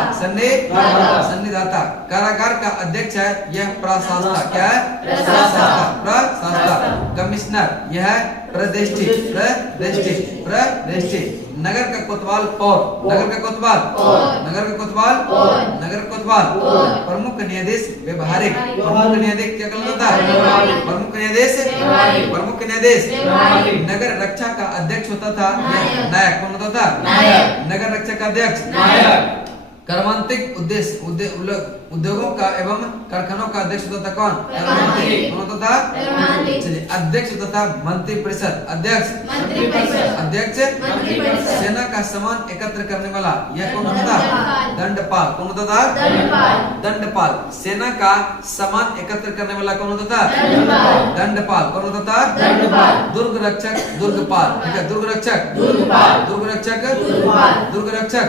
सन्निधाता। कारागार का अध्यक्ष है यह प्रशासक। क्या है? प्रशासक। कमिश्नर यह है प्रदेष्टि, प्रदेष्टि, प्रदेष्टि। नगर का कोतवाल पौर, नगर का कोतवाल, नगर का कोतवाल, नगर का कोतवाल। प्रमुख न्यायाधीश व्यवहारिक, प्रमुख न्यायाधीश क्या कहलाता था? प्रमुख न्यायाधीश, प्रमुख न्यायाधीश। नगर रक्षा का अध्यक्ष होता था नायक। कौन होता था? नगर रक्षा का अध्यक्ष नायक। कर्मांतिक उद्देश्य उद्योगों का एवं कारखानों का अध्यक्ष होता था कौन? कौन होता था? चलिए, अध्यक्ष होता था मंत्री परिषद, अध्यक्ष, अध्यक्ष। सेना का सामान एकत्र करने वाला यह कौन होता था? दंडपाल। कौन होता था? दंडपाल। सेना का सामान एकत्र करने वाला कौन होता था? दंडपाल। कौन होता था? दंडपाल। दुर्ग रक्षक, दुर्गपाल। ठीक है, दुर्ग रक्षक, दुर्गपाल, दुर्ग रक्षक, दुर्ग रक्षक।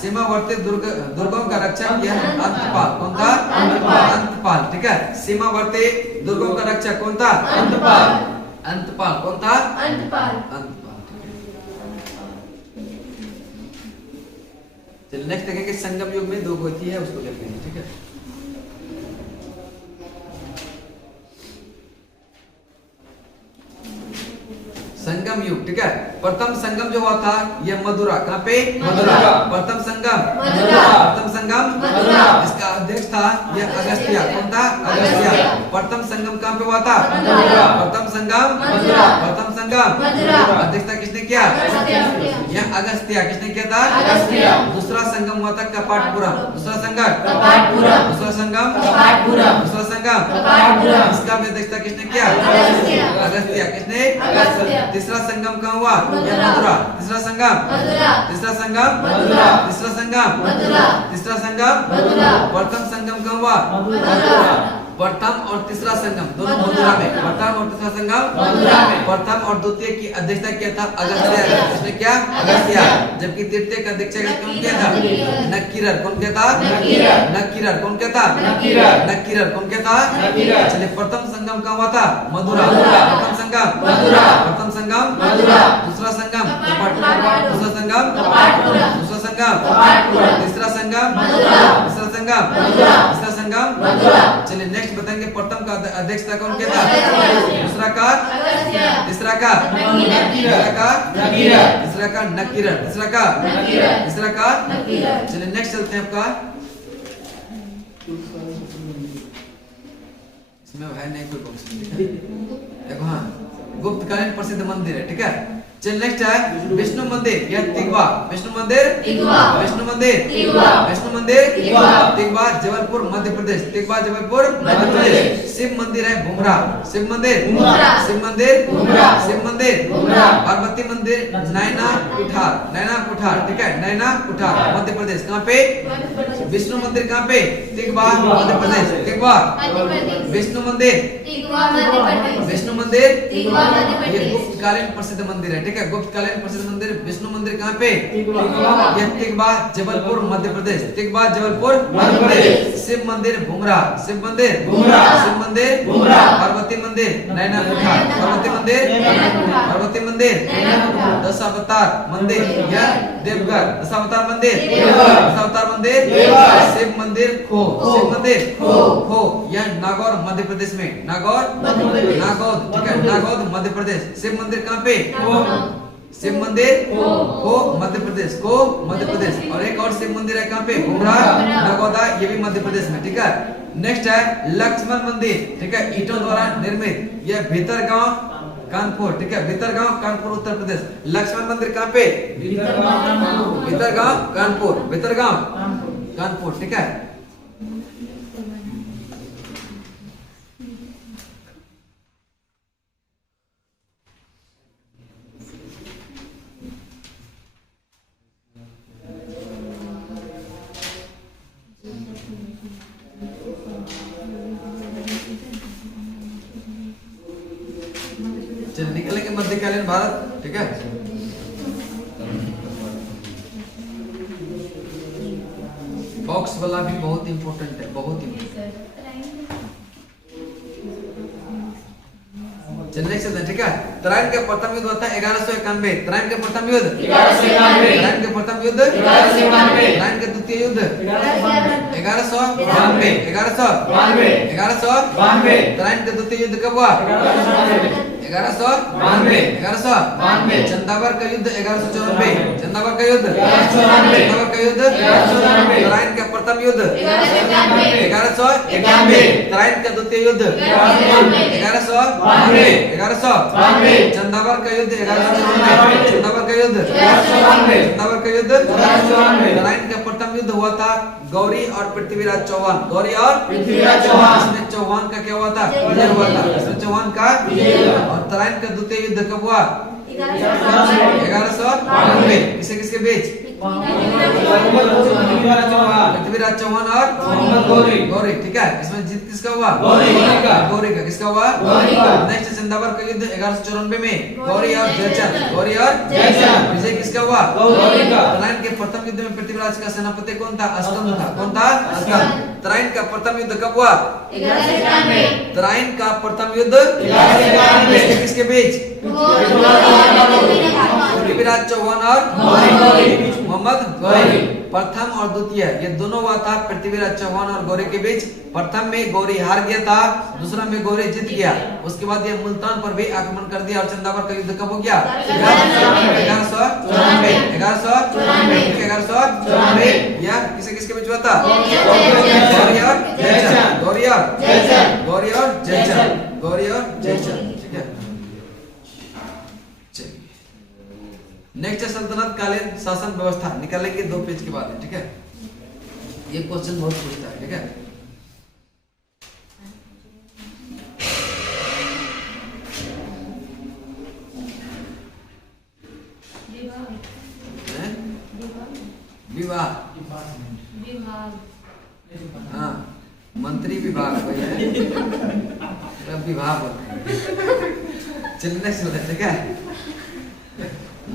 सीमावर्ती दुर्गों का रक्षक यह अंतपाल। कौन था? अंतपाल। ठीक है, सीमावर्ती दुर्गों का रक्षक कौन था? अंतपाल, अंतपाल। कौन था? अंतपाल, अंतपाल। चलिए, नेक्स्ट देखेंगे संगम युग में 2 गोती है, उसको देखते हैं। ठीक है, संगम युग। ठीक है, प्रथम संगम जो हुआ था यह मदुरा। कहाँ पे? मदुरा। प्रथम संगम मदुरा, प्रथम संगम मदुरा। इसका अध्यक्ष था यह अगस्त्य। कौन था? अगस्त्य। प्रथम संगम कहाँ पे हुआ था? मदुरा। प्रथम संगम मदुरा, प्रथम संगम संगम मदुरा। अध्यक्षता किसने किया? यह अगस्त्य किसने किया था? अगस्त्य। दूसरा संगम हुआ था कपाटपुरम। दूसरा संगम कपाटपुरम। दूसरा संगम कपाटपुरम। दूसरा संगम कपाटपुरम। इसका भी अध्यक्षता किसने किया? अगस्त्य। अगस्त्य किसने? अगस्त्य। तीसरा संगम कहाँ हुआ? यह मदुरा। मथुरा। तीसरा संगम मदुरा। तीसरा संगम मदुरा। तीसरा संगम मदुरा। तीसरा संगम मदुरा। प्रथम संगम कहाँ हुआ? मदुरा। प्रथम और तीसरा संगम दोनों मथुरा में। प्रथम और तीसरा संगम मथुरा में। प्रथम और द्वितीय की अध्यक्षता किया था अगस्त्य। किसने किया? अगस्त्य। जबकि तृतीय का अध्यक्षता कौन किया था? नक्कीरर। कौन किया था? नक्कीरर। नक्कीरर। कौन किया था? नक्कीरर। नक्कीरर। कौन किया था? नक्कीरर। चलिए प्रथम संगम कहाँ हुआ था? मथुरा। मथुरा। प्रथम संगम मथुरा। प्रथम संगम मथुरा। दूसरा संगम कपाटपुरम। दूसरा संगम कपाटपुरम। दूसरा संगम कपाटपुरम। तीसरा संगम मथुरा। तीसरा संगम मथुरा। तीसरा संगम मथुरा। चलिए नेक्स्ट बताएंगे प्रथम का अध्यक्षता कौन किया था? अगस्त्य। दूसरा का अगस्त्य। तीसरा का नक्कीरर। तीसरा का नक्कीरर। तीसरा का नक्कीरर। तीसरा का नक्कीरर। तीसरा का नक्कीरर। चलिए नेक्स्ट चलते हैं आपका इसमें है नहीं कोई बॉक्स देखो। हाँ गुप्तकालीन प्रसिद्ध मंदिर है। ठीक है चल नेक्स्ट है विष्णु मंदिर। यह तिगवा। विष्णु मंदिर तिगवा। विष्णु मंदिर तिगवा। विष्णु मंदिर तिगवा। तिगवा जबलपुर मध्य प्रदेश। तिगवा जबलपुर मध्य प्रदेश। शिव मंदिर है भुमरा। शिव मंदिर भुमरा। शिव मंदिर भुमरा। शिव मंदिर भुमरा। पार्वती मंदिर नैना कुठार। नैना कुठार ठीक है नैना कुठार मध्य प्रदेश। कहाँ पे? विष्णु मंदिर कहाँ पे? तिगवा मध्य प्रदेश। तिगवा विष्णु मंदिर विष्णु मंदिर तिगवा मध्य ये प्रदेश। गुप्तकालीन प्रसिद्ध मंदिर है। ठीक है गुप्तकालीन प्रसिद्ध मंदिर विष्णु मंदिर कहाँ पे? तिगवा। यह तिगवा जबलपुर मध्य प्रदेश। तिगवा जबलपुर मध्य प्रदेश। शिव मंदिर भुमरा। शिव मंदिर भुमरा। शिव मंदिर भुमरा। पार्वती मंदिर नैना कुठार। पार्वती मंदिर नैना कुठार। पार्वती मंदिर नैना कुठार। दशावतार मंदिर यह देवघर। दशावतार मंदिर देवघर। दशावतार मंदिर देवघर। शिव मंदिर खो। शिव मंदिर खो यह नागौर मध्य प्रदेश में। नागौर मध्य प्रदेश। नागौद ठीक है नागौद मध्य प्रदेश। शिव मंदिर कहाँ पे? शिव मंदिर मंदिर को मध्य प्रदेश। को मध्य प्रदेश। और एक और शिव मंदिर है कहाँ पे? भुमरा नगौदा ये भी मध्य प्रदेश में। ठीक है नेक्स्ट है लक्ष्मण मंदिर। ठीक है ईंटों द्वारा निर्मित यह भीतरगांव कानपुर। ठीक है भीतरगांव कानपुर उत्तर प्रदेश। लक्ष्मण मंदिर कहाँ पे? भीतरगांव कानपुर। भीतरगांव कानपुर ठीक है चल निकलेंगे मध्यकालीन भारत। ठीक है बॉक्स वाला भी बहुत इंपॉर्टेंट है बहुत ही। चलिए चलते हैं। ठीक है तराइन का प्रथम युद्ध होता है 1191। तराइन का प्रथम युद्ध 1191। तराइन का प्रथम युद्ध 1191। तराइन का द्वितीय युद्ध 1192 1192। 1192 तराइन का द्वितीय युद्ध कब हुआ? 1192 चंदावर का युद्ध 1194। चंदावर का युद्ध 1194। चंदावर का युद्ध 1194। तराइन का प्रथम युद्ध 1191। तराइन का द्वितीय युद्ध 1192। 1192 चंदावर का युद्ध 1194। चंदावर का युद्ध 1194। चंदावर का युद्ध 1194। तराइन का प्रथम युद्ध हुआ था गौरी और पृथ्वीराज चौहान। गौरी और पृथ्वीराज चौहान। इसमें चौहान का क्या हुआ था? विजय हुआ था। इसमें चौहान का विजय हुआ। और तराइन का द्वितीय युद्ध कब हुआ? 1192। 1192 किसे किसके बीच? पृथ्वीराज चौहान और मोहम्मद गौरी। गौरी ठीक है इसमें जीत किसका हुआ? गौरी का। गौरी का किसका हुआ? गौरी का। नेक्स्ट चंदावर का युद्ध 1194 में गौरी और जयचंद। गौरी और जयचंद। विजय किसका हुआ? गौरी का। तराइन के प्रथम युद्ध में पृथ्वीराज का सेनापति कौन था? अस्कंद था। कौन था? अस्कंद। तराइन का प्रथम युद्ध कब हुआ? 1191। तराइन का प्रथम युद्ध 1191। किसके किसके बीच? पृथ्वीराज चौहान और मोहम्मद गौरी। प्रथम और द्वितीय ये दोनों हुआ था पृथ्वीराज चौहान और गौरी के बीच। प्रथम में गौरी हार गया था, दूसरा में गौरी जीत गया। उसके बाद ये मुल्तान पर भी आक्रमण कर दिया और चंदावर का युद्ध कब हो गया? 1194। 1194 यह किसे किसके बीच हुआ था? गौरी और जयचंद। गौरी और जयचंद। गौरी और जयचंद। गौरी और जयचंद ठीक है नेक्स्ट है सल्तनत कालीन शासन व्यवस्था, निकालेंगे 2 पेज के बाद है, ठीक है। ये क्वेश्चन बहुत पूछता है, ठीक है। हैं? विवाह, हाँ, मंत्री विभाग वही है, विभाग चलने से, ठीक है।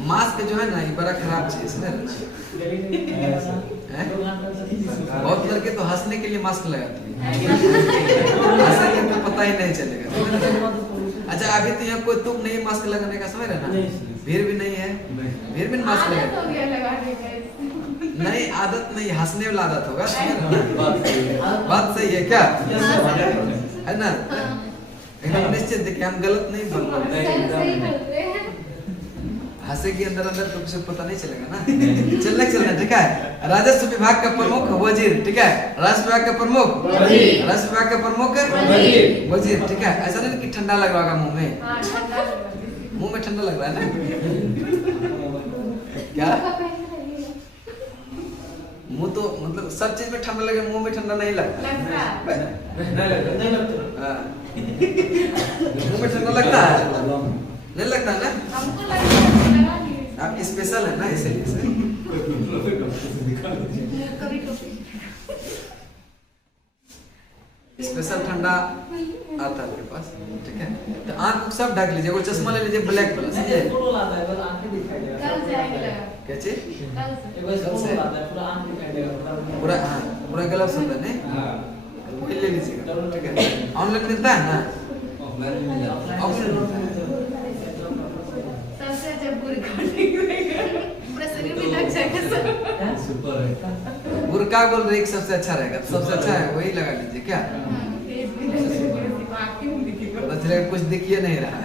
मास्क जो है ना, ये बड़ा खराब चीज है ना। बहुत लड़के तो हंसने के लिए मास्क लगाते हैं, हंसेंगे तो पता ही नहीं चलेगा। अच्छा, अभी तो यहाँ कोई तुम नहीं मास्क लगाने का समझ रहे ना, भीड़ भी नहीं है, भीड़ भी मास्क लगा नहीं, आदत नहीं, हंसने वाला आदत होगा, बात सही है क्या, है ना। एकदम निश्चित देखिए, हम गलत नहीं बोल रहे, हंसे के अंदर अंदर तो कुछ पता नहीं चलेगा ना। चलना ठीक है। राजस्व विभाग का प्रमुख वजीर, ठीक है। राजस्व विभाग का प्रमुख वजीर, राजस्व विभाग का प्रमुख वजीर, ठीक है। ऐसा नहीं कि ठंडा लग रहा मुंह में, मुंह में ठंडा लग रहा है ना क्या, मुंह तो मतलब सब चीज में ठंडा लगे, मुंह में ठंडा नहीं लगता, नहीं लगता, मुंह में ठंडा लगता है, नहीं लगता ना, हमको लगा आप स्पेशल है ना इसीलिए। स्पेशल ठंडा आता है आपके पास, ठीक है। तो आंख सब ढक लीजिए, वो चश्मा ले लीजिए ब्लैक वाला, समझे। कल जाएगा, क्या चीज, पूरा हाँ, पूरा ग्लव्स होता है नहीं, वही ले लीजिएगा, ठीक है। ऑनलाइन मिलता है ना, ऑफलाइन मिलता है। सबसे अच्छा पूरा शरीर में लग जाएगा, सुपर है। बुर्का गोल रेक सबसे अच्छा रहेगा, सबसे अच्छा है वही लगा लीजिए क्या, मतलब कुछ दिखिए नहीं रहा,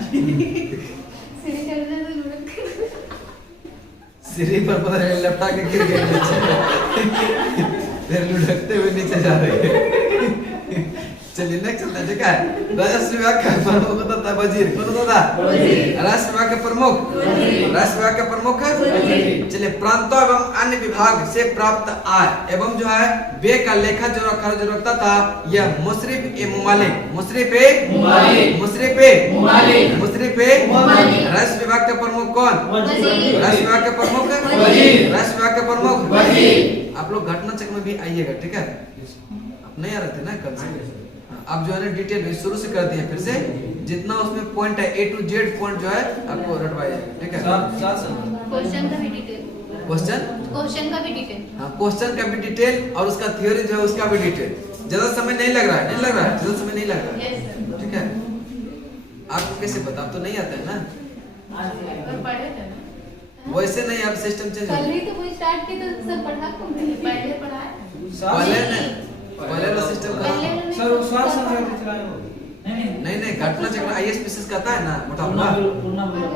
सीढ़ी पर पता नहीं लपटा के गिर गए नीचे, फिर लुढ़कते हुए नीचे जा रहे हैं। चलिए नेक्स्ट चलते हैं, ठीक है। राजस्व विभाग का प्रमुख होता है वजीर, कौन होता है, राजस्व विभाग का प्रमुख, राजस्व विभाग का प्रमुख। चलिए, प्रांतों एवं अन्य विभाग से प्राप्त आय एवं जो है व्यय का लेखा जो रखता था, यह मुसरिफ ए मुमालिक, मुसरिफ ए मुमालिक, मुसरिफ ए मुमालिक, मुसरिफ ए मुमालिक। राजस्व विभाग का प्रमुख कौन, राजस्व विभाग का प्रमुख वजीर, राजस्व विभाग का प्रमुख वजीर। आप लोग घटना चक्र में भी आइएगा, ठीक है। आप नहीं आ रहे थे ना कल से, अब जो है ना डिटेल शुरू से कर दिए, फिर से जितना उसमें पॉइंट है A to Z पॉइंट जो है आपको रटवाइएगा, ठीक है। क्वेश्चन का भी डिटेल, क्वेश्चन का भी डिटेल, हाँ, क्वेश्चन का भी डिटेल और उसका थ्योरी जो है उसका भी डिटेल। ज्यादा समय नहीं लग रहा है, नहीं लग रहा है, ज्यादा समय नहीं लग रहा है, ठीक है। आपको कैसे पता, आप तो नहीं आता है ना, और पढ़े थे ना, वैसे नहीं, आप सिस्टम चेंज कल ही तो वो स्टार्ट की तो सब पढ़ा कौन, पहले पढ़ा पहले वाला सिस्टम का सर वो स्वास्थ्य संभाल के चलाए हो, नहीं घटना चक्र IAS पीसीएस कहता है ना, मोटा मोटा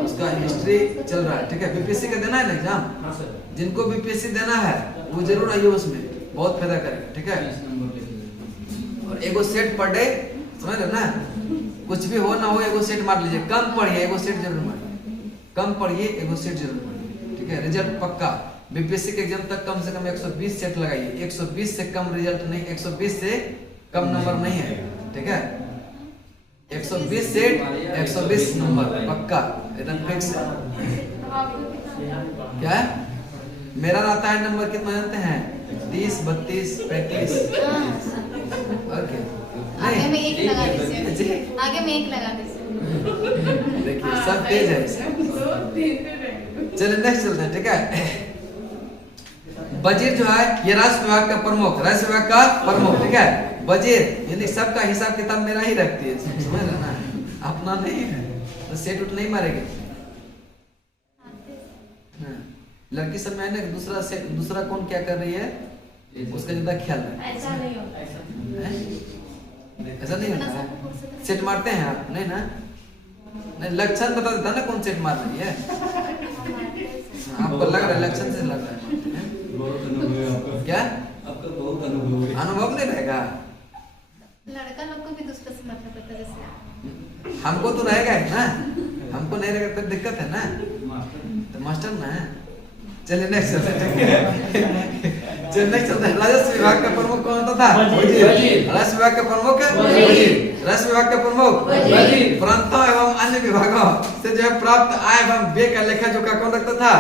उसका हिस्ट्री चल रहा है, ठीक है। बीपीएससी का देना है ना एग्जाम, हां सर, जिनको बीपीएससी देना है वो जरूर आइए, उसमें बहुत फायदा करेगा, ठीक है। और एगो सेट पर डे, समझ रहे ना, कुछ भी हो ना हो एगो सेट मार लीजिए, कम पढ़िए एगो सेट जरूर मारिए, कम पढ़िए एगो सेट जरूर मारिए, ठीक है। रिजल्ट पक्का, बीपीएससी के एग्जाम तक कम से कम 120 सेट लगाइए, 120 से कम रिजल्ट नहीं, 120 से कम नंबर नहीं है, ठीक है। 120 सेट 120 नंबर पक्का, एकदम फिक्स है। क्या है? मेरा रहता है नंबर कितना जानते हैं, 30 32 35। ओके, आगे में एक लगा दीजिए, जी आगे में एक लगा दीजिए, देखिए सब तेज है। चलिए नेक्स्ट चलते हैं, ठीक है। वजीर जो है ये राजस्व विभाग का प्रमुख, राजस्व विभाग का प्रमुख, ठीक है। वजीर यानी सबका हिसाब किताब मेरा ही रखती है, समझ रहे ना, अपना नहीं है तो सेट उठ नहीं मारेंगे। लड़की सब में है ना, दूसरा सेट, दूसरा कौन क्या कर रही है उसका ज्यादा ख्याल रखें। ऐसा नहीं होता, ऐसा नहीं होता है, सेट मारते हैं आप नहीं ना, नहीं लक्षण बता देता ना कौन सेट मार रही है, आपको लग रहा है लक्षण से लग रहा है, बहुत अनुभव है आपका, क्या आपका बहुत अनुभव है, अनुभव नहीं रहेगा, लड़का लोग को भी दूसरे से मतलब पता, जैसे हमको तो रहेगा ही ना, हमको नहीं रहेगा तो दिक्कत है ना। तो मास्टर ना है। चलिए नेक्स्ट चलिए नेक्स्ट चलते हैं। राजस्व विभाग का प्रमुख कौन होता था? वजीर। राजस्व विभाग का प्रमुख वजीर। राजस्व विभाग का प्रमुख वजीर। प्रांतों एवं अन्य विभागों से जो है प्राप्त आय एवं व्यय का लेखा जोखा कौन रखता था?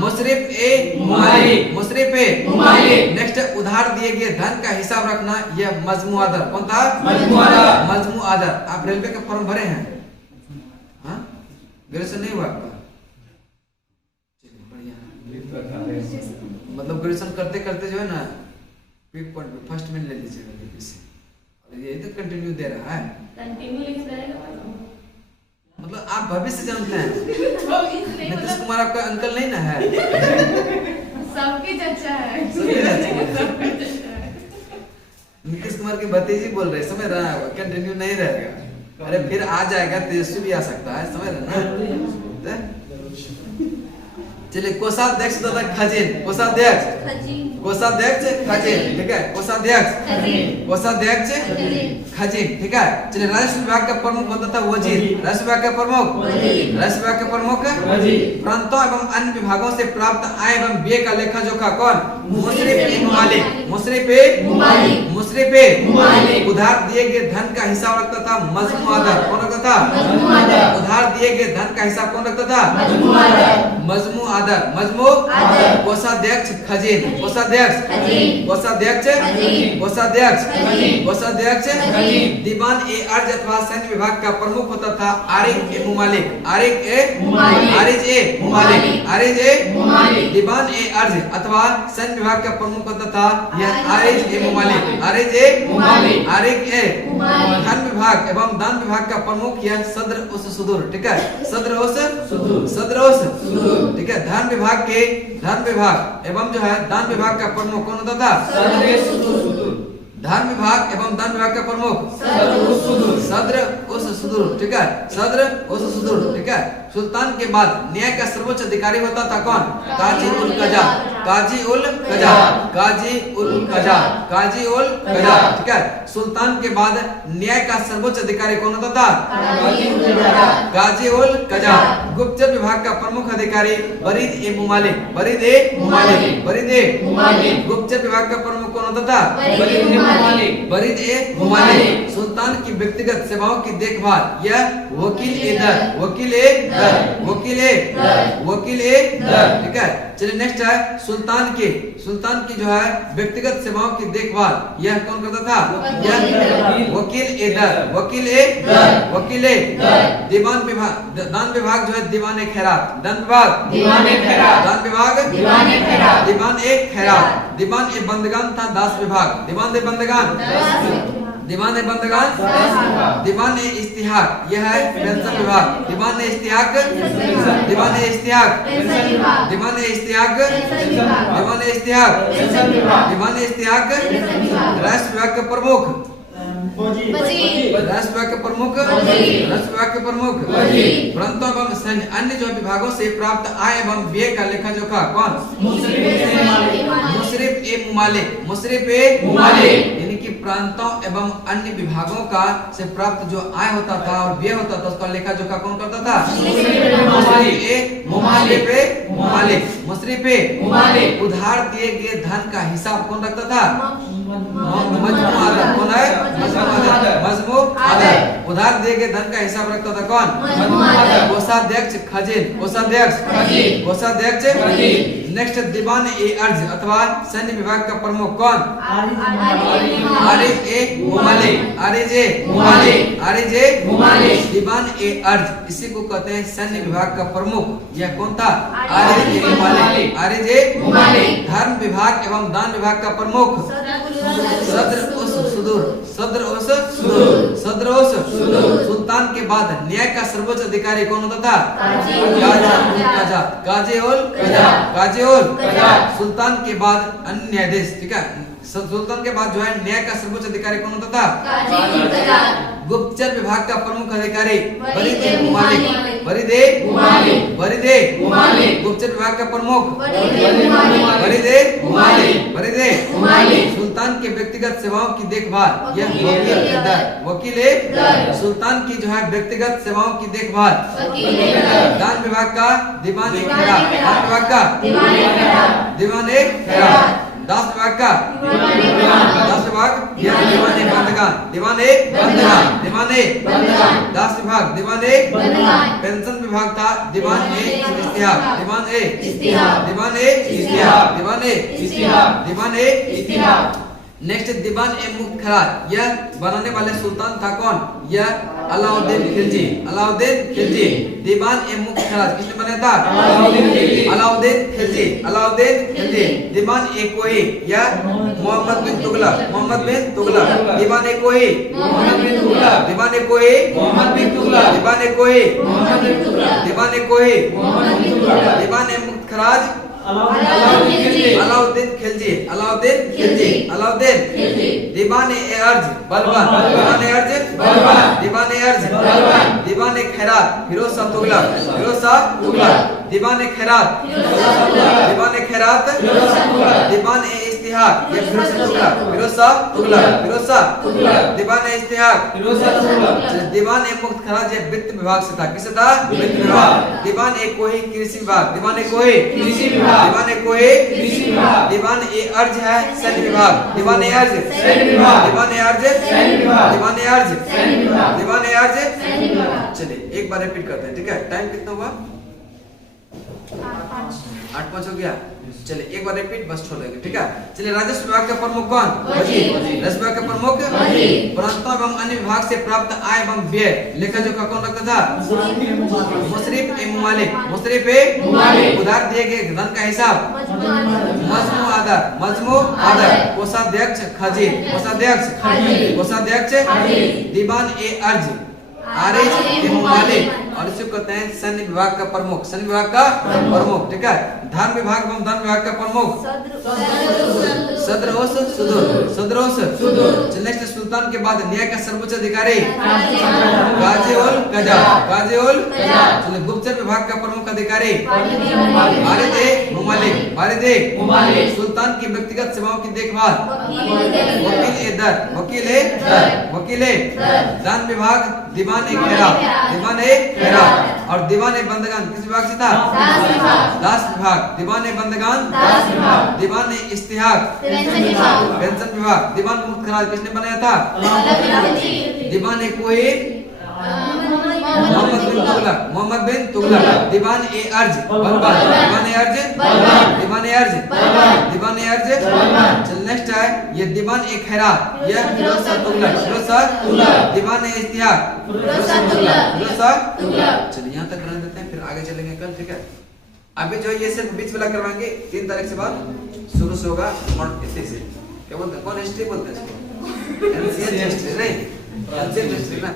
मुशर्रिफ ए मुमालिक। मुशर्रिफ ए मुमालिक। नेक्स्ट उधार दिए गए धन का हिसाब रखना, यह मजमू आदर कौन था? मजमू आदर। मजमू आदर। आप रेलवे का फॉर्म भरे हैं? हाँ, ग्रेजुएशन नहीं हुआ आपका? चलिए, बढ़िया। मतलब ग्रेजुएशन करते करते जो है ना फर्स्ट में ले लीजिएगा बीपी से, और ये तो कंटिन्यू दे रहा है। कंटिन्यू लिख रहेगा मतलब आप भविष्य जानते हैं। नहीं नीतीश मतलब कुमार आपका अंकल नहीं ना है? सबके चर्चा है। सबके चर्चा है। सबके चर्चा है। नीतीश कुमार की भतीजी बोल रहे, समझ रहा है? कंटिन्यू नहीं रहेगा। अरे फिर आ जाएगा, तेजस्वी भी आ सकता है, समझ रहे ना? चलिए, कोषाध्यक्ष तथा खजीन। कोषाध्यक्ष कोषाध्यक्ष खजीन, ठीक है। कोषाध्यक्ष कोषाध्यक्ष खजीन, ठीक है। चलिए, राजस्व विभाग का प्रमुख होता था वजीर। राजस्व विभाग का प्रमुख राजस्व विभाग का प्रमुख प्रांतों एवं अन्य विभागों से प्राप्त आय एवं व्यय का लेखा जोखा कौन? मुशर्रिफ ए मुमालिक। मुशर्रिफ ए मुशर्रिफ ए उधार दिए गए धन का हिसाब रखता था मजमू आदर। कौन रखता था? उधार दिए गए धन का हिसाब कौन रखता था? मजमू आदर। मजमू कोषाध्यक्ष खजीन। कोषाध्यक्ष कोषाध्यक्ष कोषाध्यक्ष कोषाध्यक्ष दीवान ए अर्ज अथवा सैन्य विभाग का प्रमुख होता था आरिज ए मुमालिक। आरिज ए मुमालिक। आरिज ए दीवान ए अर्ज अथवा सैन्य विभाग का प्रमुख होता था यह आरिज ए मुमालिक। आरिज ए धन विभाग एवं दान विभाग का प्रमुख यह सद्र उस सुदूर, ठीक है। सद्र उस ठीक है। धन विभाग एवं जो है दान विभाग का प्रमुख कौन होता था? धन विभाग एवं दान विभाग का प्रमुख सद्र उस सुदूर, ठीक है। सद्र उस सुदूर, ठीक है। सुल्तान के बाद न्याय का सर्वोच्च अधिकारी होता था कौन? काजी उल कजा। काजी उल कजा। काजी उल कजा। काजी उल कजा, ठीक है। सुल्तान के बाद न्याय का सर्वोच्च अधिकारी कौन होता था? काजी उल कजा। गुप्तचर विभाग का प्रमुख अधिकारी बरीद ए मुमालिक। बरीद ए मुमालिक। बरीद ए मुमालिक। गुप्तचर विभाग का प्रमुख कौन होता था? बरीद ए मुमालिक। सुल्तान की व्यक्तिगत सेवाओं की देखभाल यह वकील ए दर। वकील ए दर। वकील ए दर, ठीक है। चलिए नेक्स्ट है सुल्तान की जो है व्यक्तिगत सेवाओं की देखभाल यह कौन करता था? यह वकील ए दर। वकील ए दर। दीवान विभाग दान विभाग जो है दीवान ए खैरात। दान विभाग दीवान ए खैरात। दीवान ए बंदगान था दास विभाग। दीवान ए बंदगान दीवान ए इस्तिहाक यह है पेंशन विभाग। दीवान ए इस्तिहाक दीवान ए इस्तिहाक दीवान ए इस्तिहाक दीवान ए इस्तिहाक दीवान ए इस्तिहाक राष्ट्र विभाग का प्रमुख राष्ट्र विभाग के प्रमुख प्रांतों एवं सैन्य अन्य जो विभागों से प्राप्त आय एवं व्यय का लेखा जोखा कौन? मुशर्रिफ ए मुमालिक। मुशर्रिफ ए मुमालिक यानी कि प्रांतों एवं अन्य विभागों का से प्राप्त जो आय होता था और व्यय होता था उसका लेखा जोखा कौन करता था? मुशर्रिफ ए मुमालिक। उधार दिए गए धन का हिसाब कौन रखता था? मजमू आदर। कौन है? मजमू आदर। उधार दिए गए धन का हिसाब रखता था कौन? कोषाध्यक्ष खजीन। कोषाध्यक्ष नेक्स्ट दीवान ए अर्ज अथवा सैन्य विभाग का प्रमुख कौन? आरिज ए मुमालिक। दीवान ए अर्ज इसी को कहते हैं सैन्य विभाग का प्रमुख। यह कौन था? आरिज ए मुमालिक। धर्म विभाग एवं दान विभाग का प्रमुख सद्र उस सुदूर। सुल्तान के बाद न्याय का सर्वोच्च अधिकारी कौन होता था? काजी उल कजा। सुल्तान के बाद अन्य न्यायाधीश, ठीक है। सुल्तान के बाद जो है न्याय का सर्वोच्च अधिकारी कौन होता था? गुप्तचर विभाग का प्रमुख अधिकारी बरीद ए मुमालिक। गुप्तचर विभाग का प्रमुख वरीद वरीद सुल्तान के व्यक्तिगत सेवाओं की देखभाल यह वकील सुल्तान की जो है व्यक्तिगत सेवाओं की देखभाल। दान विभाग का दीवान ए खैरात, दान विभाग का दीवान ए खैरात। दास विभाग का दास विभाग दीवान ए बंदगान, दीवान ए दीवान ए दास विभाग दीवान ए पेंशन विभाग था दीवान ए इस्तिहाक, दीवान ए दीवान ए दीवान ए नेक्स्ट दीवान ए मुफ्त खराज, यह बनाने वाले सुल्तान था कौन? यह अलाउद्दीन खिलजी, अलाउद्दीन खिलजी। दीवान ए मुफ्त खराज किसने बनाया था? अलाउद्दीन खिलजी, अलाउद्दीन खिलजी। दीवान ए कोई, यह मोहम्मद बिन तुगलक, मोहम्मद बिन तुगलक। दीवान ए कोई, दीवान ए कोई, दीवान ए कोई, दीवान ए कोई, दीवान ए मुफ्त खराज अलाउद्दीन खिलजी, अलाउद्दीन खिलजी, अलाउद्दीन। दीवान ए अर्ज बलबन, दीवान ए अर्ज बलबन, दीवान ए अर्ज बलबन। दीवान ए खैरात फिरोज शाह तुगलक, फिरोज शाह तुगलक। दीवान ए खैरात, दीवान ए खैरात, दीवान ए इस्तिहाक ये फिरोज शाह तुगलक, फिरोज शाह तुगलक, फिरोज शाह तुगलक। दीवान ए इस्तिहाक फिरोज शाह तुगलक। दीवान ए मुफ्त खराज ये वित्त विभाग से था, किससे था? वित्त विभाग। दीवान ए कोही कृषि विभाग, दीवान ए कोही कृषि विभाग, दीवान ए कोही कृषि विभाग। दीवान ए अर्ज है सैन्य विभाग, दीवान ए अर्ज सैन्य विभाग, दीवान ए अर्ज सैन्य विभाग, दीवान ए अर्ज सैन्य विभाग, दीवान ए अर्ज सैन्य विभाग। चलिए एक बार रिपीट करते हैं, ठीक है? टाइम कितना हुआ? 8-5 हो गया। चलिए एक बार रिपीट बस छोड़ेंगे, ठीक है? चलिए राजस्व विभाग का प्रमुख कौन? राजस्व विभाग का प्रमुख पुरातत्व एवं अन्य विभाग से प्राप्त आय एवं व्यय लेखा जोखा कौन रखता था? मुशर्रिफ ए मुमालिक, मुशर्रिफ ए मुमालिक। उधार दिए गए धन का हिसाब मजमू आदर, मजमू आदर। कोषाध्यक्ष खजीन, कोषाध्यक्ष कोषाध्यक्ष। दीवान ए अर्ज आरिज ए मुमालिक और इसे कहते हैं सैन्य विभाग का प्रमुख, सैन्य विभाग का प्रमुख, ठीक है? धर्म विभाग एवं धन विभाग का प्रमुख सदरोस सुदूर, सदरोस सुदूर। नेक्स्ट सुल्तान के बाद न्याय का सर्वोच्च अधिकारी गाजी उल कजा, गाजी उल कजा। चलिए गुप्तचर विभाग का प्रमुख अधिकारी वारिद ए मुमालिक, वारिद ए मुमालिक। सुल्तान की व्यक्तिगत सेवाओं की देखभाल वकील ए दर, वकील ए दर, वकील ए। दान विभाग दीवान ए खैरात, दीवान ए खैरात। और दीवान ए बंदगान किस विभाग से था? दास विभाग। दीवान ए बंदगान दास विभाग। दीवान ए इस्तिहाक पेंशन विभाग। दीवान मुफ्त खराज किसने बनाया था? दीवान ए कोई मोहम्मद बिन तुगलक, मोहम्मद बिन तुगलक। दीवान ए अर्ज बलबन, दीवान ए अर्ज बलबन, दीवान ए अर्ज बलबन, दीवान ए अर्ज बलबन। चल नेक्स्ट है ये दीवान ए खैरात, यह फिरोज शाह तुगलक, फिरोज शाह तुगलक। दीवान ए इस्तिहाक फिरोज शाह तुगलक, फिरोज शाह तुगलक। चलिए यहाँ तक रहने देते हैं, फिर आगे चलेंगे कल, ठीक है? अभी जो ये सिर्फ बीच वाला करवाएंगे, 3 तारीख से बाद शुरू से होगा मॉडल हिस्ट्री से। क्या बोलते हैं? कौन हिस्ट्री बोलते हैं इसको? एनसीएल हिस्ट्री नहीं, एनसीएल हिस्ट्री ना।